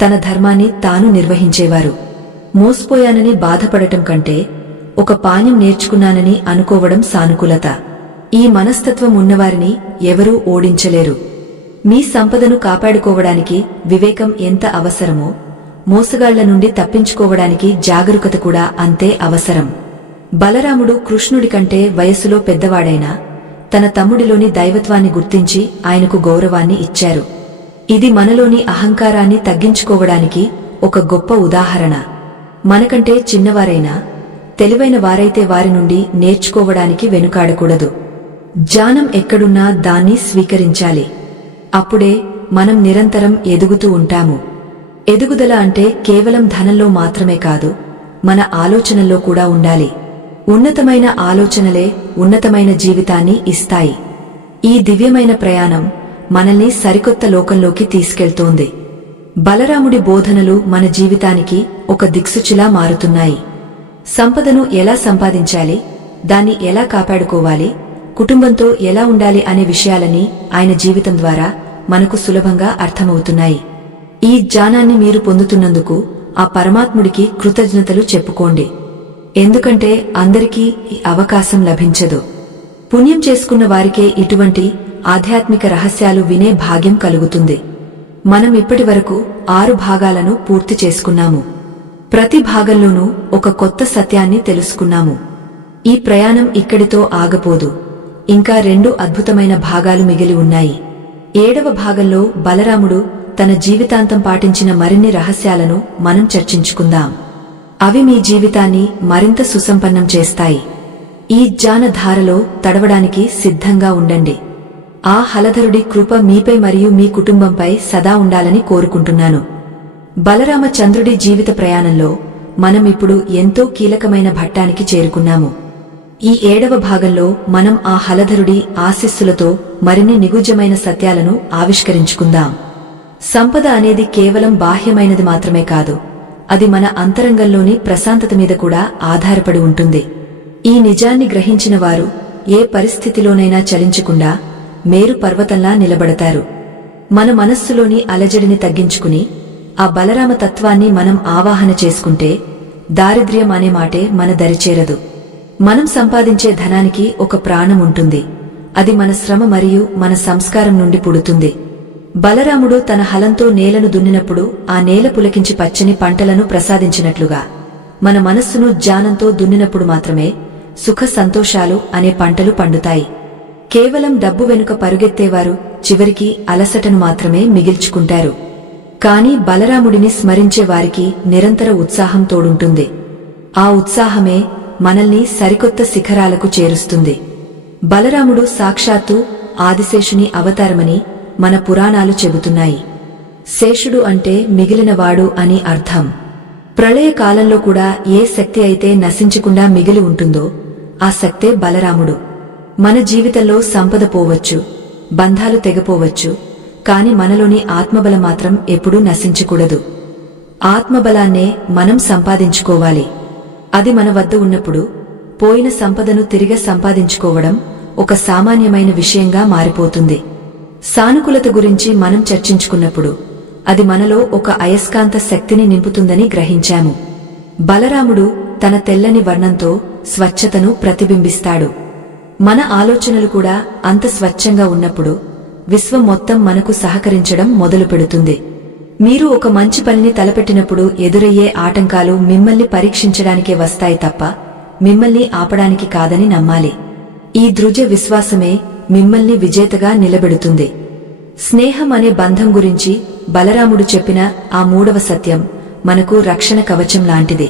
తన ధర్మాన్ని తాను నిర్వహించేవారు. మోసపోయానని బాధపడటం కంటే ఒక పాణ్యం నేర్చుకున్నానని అనుకోవడం సానుకూలత. ఈ మనస్తత్వం ఉన్నవారిని ఎవరూ ఓడించలేరు. మీ సంపదను కాపాడుకోవడానికి వివేకం ఎంత అవసరమో, మోసగాళ్ల నుండి తప్పించుకోవడానికి జాగరూకత కూడా అంతే అవసరం. బలరాముడు కృష్ణుడి కంటే వయస్సులో పెద్దవాడైనా తన తమ్ముడిలోని దైవత్వాన్ని గుర్తించి ఆయనకు గౌరవాన్ని ఇచ్చారు. ఇది మనలోని అహంకారాన్ని తగ్గించుకోవడానికి ఒక గొప్ప ఉదాహరణ. మనకంటే చిన్నవారైనా తెలివైన వారైతే వారి నుండి నేర్చుకోవడానికి వెనుకాడకూడదు. జ్ఞానం ఎక్కడున్నా దాన్ని స్వీకరించాలి. అప్పుడే మనం నిరంతరం ఎదుగుతూ ఉంటాము. ఎదుగుదల అంటే కేవలం ధనంలో మాత్రమే కాదు, మన ఆలోచనల్లో కూడా ఉండాలి. ఉన్నతమైన ఆలోచనలే ఉన్నతమైన జీవితాన్ని ఇస్తాయి. ఈ దివ్యమైన ప్రయాణం మనల్ని సరికొత్త లోకంలోకి తీసుకెళ్తోంది. బలరాముడి బోధనలు మన జీవితానికి ఒక దిక్సూచిలా మారుతున్నాయి. సంపదను ఎలా సంపాదించాలి, దాన్ని ఎలా కాపాడుకోవాలి, కుటుంబంతో ఎలా ఉండాలి అనే విషయాలని ఆయన జీవితం ద్వారా మనకు సులభంగా అర్థమవుతున్నాయి. ఈ జ్ఞానాన్ని మీరు పొందుతున్నందుకు ఆ పరమాత్ముడికి కృతజ్ఞతలు చెప్పుకోండి. ఎందుకంటే అందరికీ ఈ అవకాశం లభించదు. పుణ్యం చేసుకున్న వారికే ఇటువంటి ఆధ్యాత్మిక రహస్యాలు వినే భాగ్యం కలుగుతుంది. మనం ఇప్పటివరకు 6 భాగాలను పూర్తి చేసుకున్నాము. ప్రతి భాగంలోనూ ఒక కొత్త సత్యాన్ని తెలుసుకున్నాము. ఈ ప్రయాణం ఇక్కడితో ఆగపోదు. ఇంకా 2 అద్భుతమైన భాగాలు మిగిలి ఉన్నాయి. 7వ భాగంలో బలరాముడు తన జీవితాంతం పాటించిన మరిన్ని రహస్యాలను మనం చర్చించుకుందాం. అవి మీ జీవితాన్ని మరింత సుసంపన్నం చేస్తాయి. ఈ జ్ఞానధారలో తడవడానికి సిద్ధంగా ఉండండి. ఆ హలధరుడి కృప మీపై మరియు మీ కుటుంబంపై సదా ఉండాలని కోరుకుంటున్నాను. బలరామచంద్రుడి జీవిత ప్రయాణంలో మనం ఇప్పుడు ఎంతో కీలకమైన ఘట్టానికి చేరుకున్నాము. ఈ 7వ భాగంలో మనం ఆ హలధరుడి ఆశీస్సులతో మరిన్ని నిగూఢమైన సత్యాలను ఆవిష్కరించుకుందాం. సంపద అనేది కేవలం బాహ్యమైనది మాత్రమే కాదు, అది మన అంతరంగంలోని ప్రశాంతత మీద కూడా ఆధారపడి ఉంటుంది. ఈ నిజాన్ని గ్రహించిన వారు ఏ పరిస్థితిలోనైనా చలించకుండా మేరు పర్వతంలా నిలబడతారు. మన మనస్సులోని అలజడిని తగ్గించుకుని ఆ బలరామ తత్వాన్ని మనం ఆవాహన చేసుకుంటే దారిద్ర్యం అనే మాటే మన దరిచేరదు. మనం సంపాదించే ధనానికి ఒక ప్రాణం ఉంటుంది. అది మన శ్రమ మరియు మన సంస్కారం నుండి పుడుతుంది. బలరాముడు తన హలంతో నేలను దున్నినప్పుడు ఆ నేల పులకించి పచ్చని పంటలను ప్రసాదించినట్లుగా మన మనస్సును జ్ఞానంతో దున్నినప్పుడు మాత్రమే సుఖ సంతోషాలు అనే పంటలు పండుతాయి. కేవలం డబ్బు వెనుక పరుగెత్తేవారు చివరికి అలసటను మాత్రమే మిగిల్చుకుంటారు. కాని బలరాముడిని స్మరించే వారికి నిరంతర ఉత్సాహం తోడుంటుంది. ఆ ఉత్సాహమే మనల్ని సరికొత్త శిఖరాలకు చేరుస్తుంది. బలరాముడు సాక్షాత్తు ఆదిశేషుని అవతారమని మన పురాణాలు చెబుతున్నాయి. శేషుడు అంటే మిగిలినవాడు అని అర్థం. ప్రళయకాలంలో కూడా ఏ శక్తి అయితే నశించకుండా మిగిలి ఉంటుందో ఆ శక్తే బలరాముడు. మన జీవితంలో సంపద పోవచ్చు, బంధాలు తెగపోవచ్చు, కాని మనలోని ఆత్మబలం మాత్రం ఎప్పుడూ నశించకూడదు. ఆత్మబలాన్నే మనం సంపాదించుకోవాలి. అది మన వద్ద ఉన్నప్పుడు పోయిన సంపదను తిరిగి సంపాదించుకోవడం ఒక సామాన్యమైన విషయంగా మారిపోతుంది. సానుకూలత గురించి మనం చర్చించుకున్నప్పుడు అది మనలో ఒక అయస్కాంత శక్తిని నింపుతుందని గ్రహించాము. బలరాముడు తన తెల్లని వర్ణంతో స్వచ్ఛతను ప్రతిబింబిస్తాడు. మన ఆలోచనలు కూడా అంత స్వచ్ఛంగా ఉన్నప్పుడు విశ్వం మొత్తం మనకు సహకరించడం మొదలుపెడుతుంది. మీరు ఒక మంచి పనిని తలపెట్టినప్పుడు ఎదురయ్యే ఆటంకాలు మిమ్మల్ని పరీక్షించడానికే వస్తాయి తప్ప మిమ్మల్ని ఆపడానికి కాదని నమ్మాలి. ఈ దృఢ విశ్వాసమే మిమ్మల్ని విజేతగా నిలబెడుతుంది. స్నేహం అనే బంధం గురించి బలరాముడు చెప్పిన ఆ 3వ సత్యం మనకు రక్షణ కవచం లాంటిది.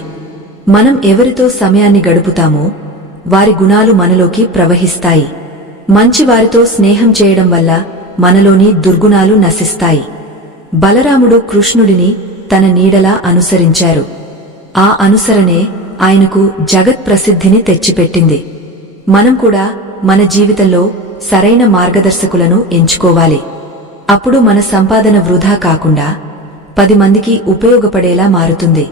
మనం ఎవరితో సమయాన్ని గడుపుతామో వారి గుణాలు మనలోకి ప్రవహిస్తాయి. మంచివారితో స్నేహం చేయడం వల్ల మనలోని దుర్గుణాలు నశిస్తాయి. బలరాముడు కృష్ణుడిని తన నీడలా అనుసరించారు. ఆ అనుసరణే ఆయనకు జగత్ ప్రసిద్ధిని తెచ్చిపెట్టింది. మనం కూడా మన జీవితంలో సరైన మార్గదర్శకులను ఎంచుకోవాలి. అప్పుడు మన సంపాదన వృధా కాకుండా 10 మందికి ఉపయోగపడేలా మారుతుంది.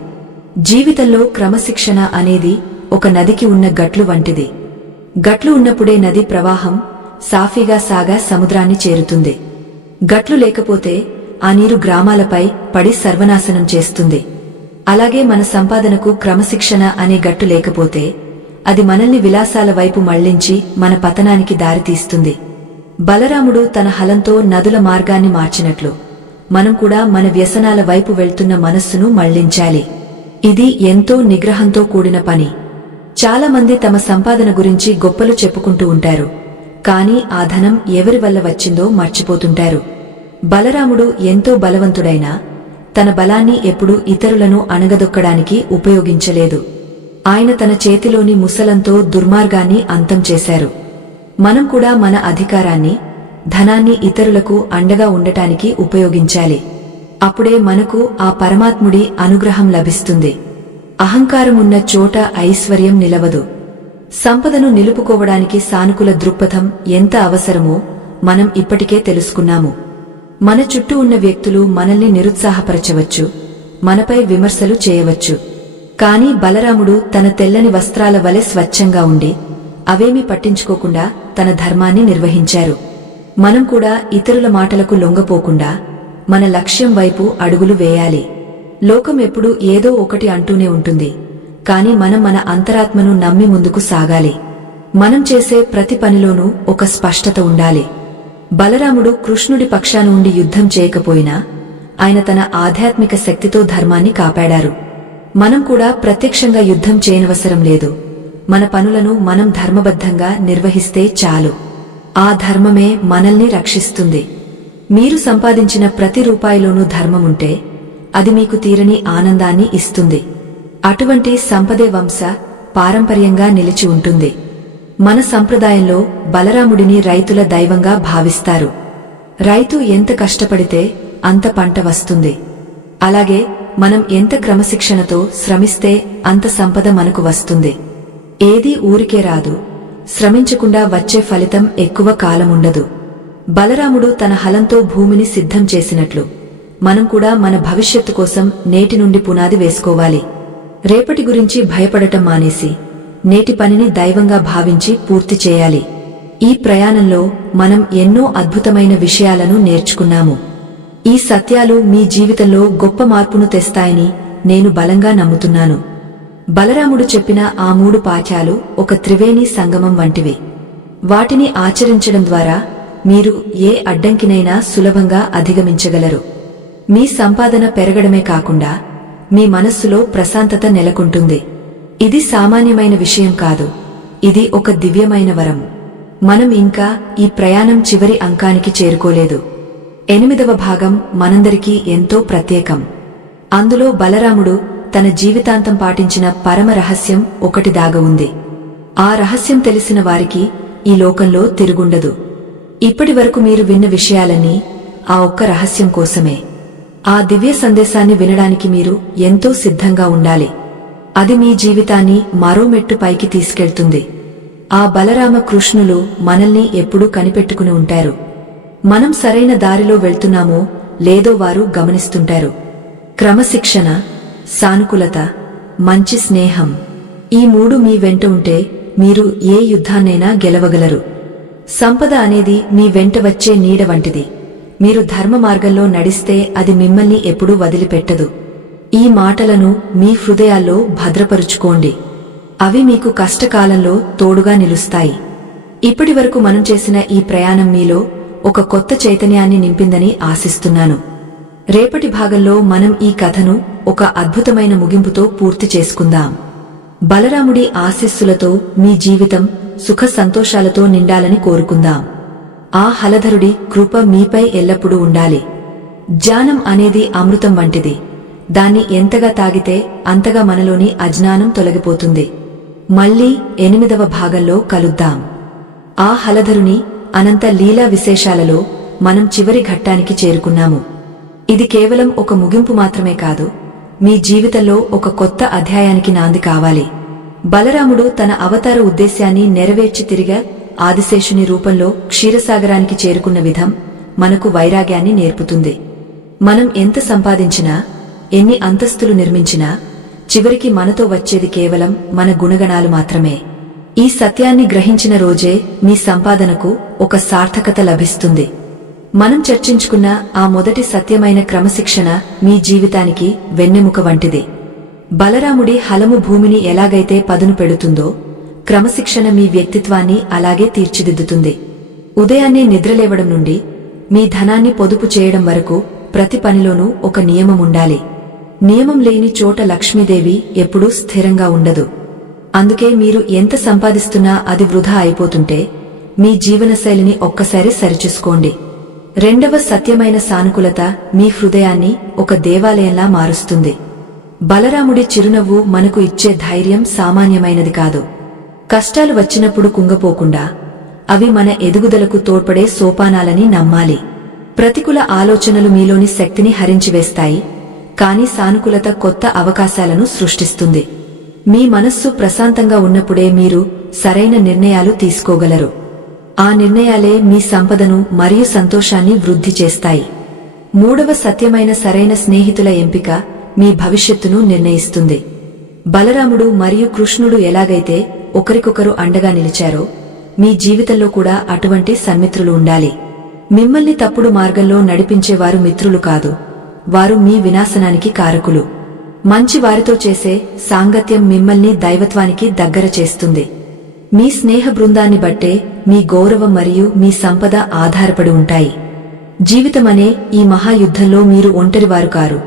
జీవితంలో క్రమశిక్షణ అనేది ఒక నదికి ఉన్న గట్లు వంటిది. గట్లు ఉన్నప్పుడే నది ప్రవాహం సాఫీగా సాగా సముద్రాన్ని చేరుతుంది. గట్లు లేకపోతే ఆ నీరు గ్రామాలపై పడి సర్వనాశనం చేస్తుంది. అలాగే మన సంపాదనకు క్రమశిక్షణ అనే గట్టు లేకపోతే అది మనల్ని విలాసాల వైపు మళ్లించి మన పతనానికి దారితీస్తుంది. బలరాముడు తన హలంతో నదుల మార్గాన్ని మార్చినట్లు మనం కూడా మన వ్యసనాల వైపు వెళ్తున్న మనస్సును మళ్లించాలి. ఇది ఎంతో నిగ్రహంతో కూడిన పని. చాలా మంది తమ సంపాదన గురించి గొప్పలు చెప్పుకుంటూ ఉంటారు, కాని ఆ ధనం ఎవరి వల్ల వచ్చిందో మర్చిపోతుంటారు. బలరాముడు ఎంతో బలవంతుడైనా తన బలాన్ని ఎప్పుడూ ఇతరులను అణగదొక్కడానికి ఉపయోగించలేదు. ఆయన తన చేతిలోని ముసలంతో దుర్మార్గాన్ని అంతం చేశారు. మనం కూడా మన అధికారాన్ని, ధనాన్ని ఇతరులకు అండగా ఉండటానికి ఉపయోగించాలి. అప్పుడే మనకు ఆ పరమాత్ముడి అనుగ్రహం లభిస్తుంది. అహంకారమున్న చోట ఐశ్వర్యం నిలవదు. సంపదను నిలుపుకోవడానికి సానుకూల దృక్పథం ఎంత అవసరమో మనం ఇప్పటికే తెలుసుకున్నాము. మన చుట్టూ ఉన్న వ్యక్తులు మనల్ని నిరుత్సాహపరచవచ్చు, మనపై విమర్శలు చేయవచ్చు. కాని బలరాముడు తన తెల్లని వస్త్రాల వలె స్వచ్ఛంగా ఉండి అవేమీ పట్టించుకోకుండా తన ధర్మాన్ని నిర్వహించారు. మనం కూడా ఇతరుల మాటలకు లొంగపోకుండా మన లక్ష్యం వైపు అడుగులు వేయాలి. లోకం ఎప్పుడూ ఏదో ఒకటి అంటూనే ఉంటుంది, కాని మనం మన అంతరాత్మను నమ్మి ముందుకు సాగాలి. మనం చేసే ప్రతి పనిలోనూ ఒక స్పష్టత ఉండాలి. బలరాముడు కృష్ణుడి పక్షాన ఉండి యుద్ధం చేయకపోయినా ఆయన తన ఆధ్యాత్మిక శక్తితో ధర్మాన్ని కాపాడారు. మనం కూడా ప్రత్యక్షంగా యుద్ధం చేయనవసరం లేదు. మన పనులను మనం ధర్మబద్ధంగా నిర్వహిస్తే చాలు. ఆ ధర్మమే మనల్ని రక్షిస్తుంది. మీరు సంపాదించిన ప్రతి రూపాయిలోనూ ధర్మముంటే అది మీకు తీరని ఆనందాన్ని ఇస్తుంది. అటువంటి సంపదే వంశ పారంపర్యంగా నిలిచి ఉంటుంది. మన సంప్రదాయంలో బలరాముడిని రైతుల దైవంగా భావిస్తారు. రైతు ఎంత కష్టపడితే అంత పంట వస్తుంది. అలాగే మనం ఎంత క్రమశిక్షణతో శ్రమిస్తే అంత సంపద మనకు వస్తుంది. ఏదీ ఊరికే రాదు. శ్రమించకుండా వచ్చే ఫలితం ఎక్కువ కాలముండదు. బలరాముడు తన హలంతో భూమిని సిద్ధం చేసినట్లు మనం కూడా మన భవిష్యత్తు కోసం నేటి నుండి పునాది వేసుకోవాలి. రేపటి గురించి భయపడటం మానేసి నేటి పనిని దైవంగా భావించి పూర్తి చేయాలి. ఈ ప్రయాణంలో మనం ఎన్నో అద్భుతమైన విషయాలను నేర్చుకున్నాము. ఈ సత్యాలు మీ జీవితంలో గొప్ప మార్పును తెస్తాయని నేను బలంగా నమ్ముతున్నాను. బలరాముడు చెప్పిన ఆ 3 పాఠాలు ఒక త్రివేణి సంగమం వంటివి. వాటిని ఆచరించడం ద్వారా మీరు ఏ అడ్డంకినైనా సులభంగా అధిగమించగలరు. మీ సంపాదన పెరగడమే కాకుండా మీ మనస్సులో ప్రశాంతత నెలకొంటుంది. ఇది సామాన్యమైన విషయం కాదు, ఇది ఒక దివ్యమైన వరం. మనం ఇంకా ఈ ప్రయాణం చివరి అంకానికి చేరుకోలేదు. 8వ భాగం మనందరికీ ఎంతో ప్రత్యేకం. అందులో బలరాముడు తన జీవితాంతం పాటించిన పరమ రహస్యం ఒకటి దాగ ఉంది. ఆ రహస్యం తెలిసిన వారికి ఈ లోకంలో తిరుగుండదు. ఇప్పటివరకు మీరు విన్న విషయాలన్నీ ఆ ఒక్క రహస్యం కోసమే. ఆ దివ్య సందేశాన్ని వినడానికి మీరు ఎంతో సిద్ధంగా ఉండాలి. అది మీ జీవితాన్ని మరో మెట్టు పైకి తీసుకెళ్తుంది. ఆ బలరామ కృష్ణులు మనల్ని ఎప్పుడూ కనిపెట్టుకుని ఉంటారు. మనం సరైన దారిలో వెళ్తున్నామో లేదో వారు గమనిస్తుంటారు. క్రమశిక్షణ, సానుకూలత, మంచి స్నేహం, ఈ 3 మీ వెంట ఉంటే మీరు ఏ యుద్ధాన్నైనా గెలవగలరు. సంపద అనేది మీ వెంట వచ్చే నీడ వంటిది. మీరు ధర్మ మార్గంలో నడిస్తే అది మిమ్మల్ని ఎప్పుడూ వదిలిపెట్టదు. ఈ మాటలను మీ హృదయాల్లో భద్రపరుచుకోండి. అవి మీకు కష్టకాలంలో తోడుగా నిలుస్తాయి. ఇప్పటివరకు మనం చేసిన ఈ ప్రయాణం మీలో ఒక కొత్త చైతన్యాన్ని నింపిందని ఆశిస్తున్నాను. రేపటి భాగంలో మనం ఈ కథను ఒక అద్భుతమైన ముగింపుతో పూర్తి చేసుకుందాం. బలరాముడి ఆశీస్సులతో మీ జీవితం సుఖ సంతోషాలతో నిండాలని కోరుకుందాం. ఆ హలధరుడి కృప మీపై ఎల్లప్పుడూ ఉండాలి. జ్ఞానం అనేది అమృతం వంటిది. దాన్ని ఎంతగా తాగితే అంతగా మనలోని అజ్ఞానం తొలగిపోతుంది. మళ్లీ 8వ భాగంలో కలుద్దాం. ఆ హలధరుని అనంత లీలా విశేషాలలో మనం చివరి ఘట్టానికి చేరుకున్నాము. ఇది కేవలం ఒక ముగింపు మాత్రమే కాదు, మీ జీవితంలో ఒక కొత్త అధ్యాయానికి నాంది కావాలి. బలరాముడు తన అవతార ఉద్దేశ్యాన్ని నెరవేర్చి తిరిగా ఆదిశేషుని రూపంలో క్షీరసాగరానికి చేరుకున్న విధం మనకు వైరాగ్యాన్ని నేర్పుతుంది. మనం ఎంత సంపాదించినా, ఎన్ని అంతస్తులు నిర్మించినా చివరికి మనతో వచ్చేది కేవలం మన గుణగణాలు మాత్రమే. ఈ సత్యాన్ని గ్రహించిన రోజే మీ సంపాదనకు ఒక సార్థకత లభిస్తుంది. మనం చర్చించుకున్న ఆ మొదటి సత్యమైన క్రమశిక్షణ మీ జీవితానికి వెన్నెముక వంటిది. బలరాముడి హలము భూమిని ఎలాగైతే పదును పెడుతుందో, క్రమశిక్షణ మీ వ్యక్తిత్వాన్ని అలాగే తీర్చిదిద్దుతుంది. ఉదయాన్నే నిద్రలేవడం నుండి మీ ధనాన్ని పొదుపు చేయడం వరకు ప్రతి పనిలోనూ ఒక నియమముండాలి. నియమం లేని చోట లక్ష్మీదేవి ఎప్పుడూ స్థిరంగా ఉండదు. అందుకే మీరు ఎంత సంపాదిస్తున్నా అది వృధా అయిపోతుంటే మీ జీవనశైలిని ఒక్కసారి సరిచూసుకోండి. 2వ సత్యమైన సానుకూలత మీ హృదయాన్ని ఒక దేవాలయంలా మారుస్తుంది. బలరాముడి చిరునవ్వు మనకు ఇచ్చే ధైర్యం సామాన్యమైనది కాదు. కష్టాలు వచ్చినప్పుడు కుంగపోకుండా అవి మన ఎదుగుదలకు తోడ్పడే సోపానాలని నమ్మాలి. ప్రతికూల ఆలోచనలు మీలోని శక్తిని హరించివేస్తాయి, కానీ సానుకూలత కొత్త అవకాశాలను సృష్టిస్తుంది. మీ మనస్సు ప్రశాంతంగా ఉన్నప్పుడే మీరు సరైన నిర్ణయాలు తీసుకోగలరు. ఆ నిర్ణయాలే మీ సంపదను మరియు సంతోషాన్ని వృద్ధి చేస్తాయి. 3వ సత్యమైన సరైన స్నేహితుల ఎంపిక మీ భవిష్యత్తును నిర్ణయిస్తుంది. బలరాముడు మరియు కృష్ణుడు ఎలాగైతే ఒకరికొకరు అండగా నిలిచారో మీ జీవితంలో కూడా అటువంటి సన్మిత్రులు ఉండాలి. మిమ్మల్ని తప్పుడు మార్గంలో నడిపించేవారు మిత్రులు కాదు, వారు మీ వినాశనానికి కారకులు. మంచి వారితో చేసే సాంగత్యం మిమ్మల్ని దైవత్వానికి దగ్గర చేస్తుంది. మీ స్నేహ బృందాన్ని బట్టే మీ గౌరవం మరియు మీ సంపద ఆధారపడి ఉంటాయి. జీవితమనే ఈ మహాయుద్ధంలో మీరు ఒంటరివారు కారు.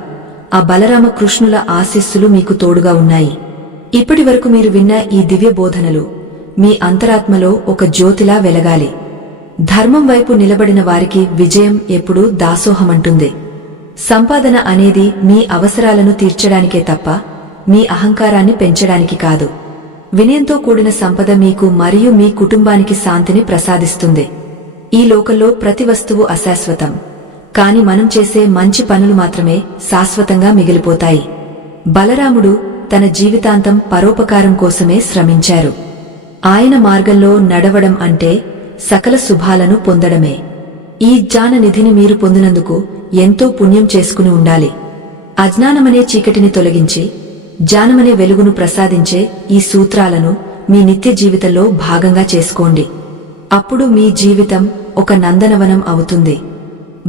ఆ బలరామ కృష్ణుల ఆశీస్సులు మీకు తోడుగా ఉన్నాయి. ఇప్పటివరకు మీరు విన్న ఈ దివ్య బోధనలు మీ అంతరాత్మలో ఒక జ్యోతిలా వెలగాలి. ధర్మం వైపు నిలబడిన వారికి విజయం ఎప్పుడూ దాసోహమంటుంది. సంపాదన అనేది మీ అవసరాలను తీర్చడానికే తప్ప మీ అహంకారాన్ని పెంచడానికి కాదు. వినయంతో కూడిన సంపద మీకు మరియు మీ కుటుంబానికి శాంతిని ప్రసాదిస్తుంది. ఈ లోకంలో ప్రతి వస్తువు అశాశ్వతం, కాని మనం చేసే మంచి పనులు మాత్రమే శాశ్వతంగా మిగిలిపోతాయి. బలరాముడు తన జీవితాంతం పరోపకారం కోసమే శ్రమించారు. ఆయన మార్గంలో నడవడం అంటే సకల శుభాలను పొందడమే. ఈ జ్ఞాన నిధిని మీరు పొందినందుకు ఎంతో పుణ్యం చేసుకుని ఉండాలి. అజ్ఞానమనే చీకటిని తొలగించి జ్ఞానమనే వెలుగును ప్రసాదించే ఈ సూత్రాలను మీ నిత్య జీవితంలో భాగంగా చేసుకోండి. అప్పుడు మీ జీవితం ఒక నందనవనం అవుతుంది.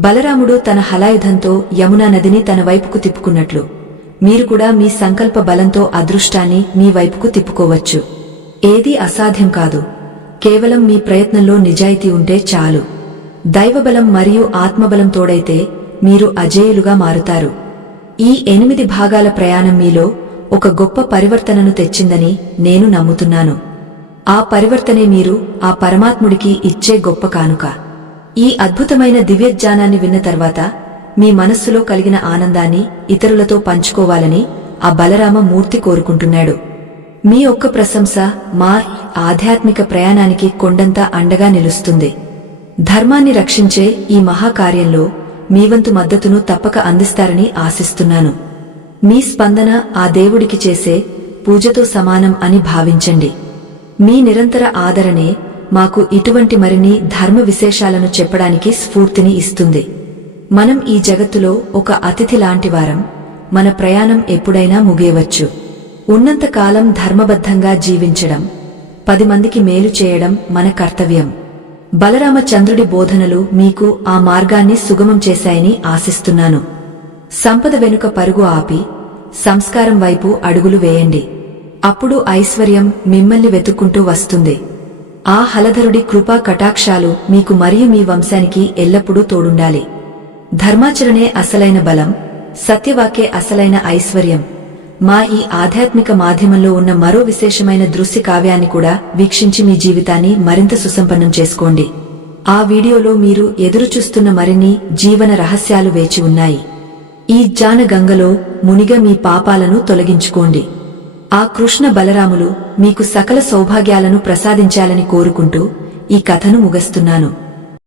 బలరాముడు తన హలాయుధంతో యమునా నదిని తన వైపుకు తిప్పుకున్నట్లు మీరు కూడా మీ సంకల్ప బలంతో అదృష్టాన్ని మీ వైపుకు తిప్పుకోవచ్చు. ఏదీ అసాధ్యం కాదు, కేవలం మీ ప్రయత్నంలో నిజాయితీ ఉంటే చాలు. దైవబలం మరియు ఆత్మబలం తోడైతే మీరు అజేయులుగా మారుతారు. ఈ 8 భాగాల ప్రయాణం మీలో ఒక గొప్ప పరివర్తనను తెచ్చిందని నేను నమ్ముతున్నాను. ఆ పరివర్తనే మీరు ఆ పరమాత్ముడికి ఇచ్చే గొప్ప కానుక. ఈ అద్భుతమైన దివ్యజ్ఞానాన్ని విన్న తర్వాత మీ మనస్సులో కలిగిన ఆనందాన్ని ఇతరులతో పంచుకోవాలని ఆ బలరామ మూర్తి కోరుకుంటున్నాడు. మీ ఒక్క ప్రశంస మా ఆధ్యాత్మిక ప్రయాణానికి కొండంత అండగా నిలుస్తుంది. ధర్మాన్ని రక్షించే ఈ మహాకార్యంలో మీ వంతు మద్దతును తప్పక అందిస్తారని ఆశిస్తున్నాను. మీ స్పందన ఆ దేవుడికి చేసే పూజతో సమానం అని భావించండి. మీ నిరంతర ఆదరణే మాకు ఇటువంటి మరిన్ని ధర్మ విశేషాలను చెప్పడానికి స్ఫూర్తిని ఇస్తుంది. మనం ఈ జగత్తులో ఒక అతిథి లాంటివారం. మన ప్రయాణం ఎప్పుడైనా ముగియవచ్చు. ఉన్నంతకాలం ధర్మబద్ధంగా జీవించడం, 10 మందికి మేలు చేయడం మన కర్తవ్యం. బలరామచంద్రుడి బోధనలు మీకు ఆ మార్గాన్ని సుగమం చేశాయని ఆశిస్తున్నాను. సంపద వెనుక పరుగు ఆపి సంస్కారం వైపు అడుగులు వేయండి. అప్పుడు ఐశ్వర్యం మిమ్మల్ని వెతుక్కుంటూ వస్తుంది. ఆ హలధరుడి కృపా కటాక్షాలు మీకు మరియు మీ వంశానికి ఎల్లప్పుడూ తోడుండాలి. ధర్మాచరణే అసలైన బలం, సత్యవాకే అసలైన ఐశ్వర్యం. మా ఈ ఆధ్యాత్మిక మాధ్యమంలో ఉన్న మరో విశేషమైన దృశ్య కావ్యాన్ని కూడా వీక్షించి మీ జీవితాన్ని మరింత సుసంపన్నం చేసుకోండి. ఆ వీడియోలో మీరు ఎదురుచూస్తున్న మరిన్ని జీవన రహస్యాలు వేచి ఉన్నాయి. ఈ జ్ఞాన గంగలో మునిగ మీ పాపాలను తొలగించుకోండి. ఆ కృష్ణ బలరాములు మీకు సకల సౌభాగ్యాలను ప్రసాదించాలని కోరుకుంటూ ఈ కథను ముగిస్తున్నాను.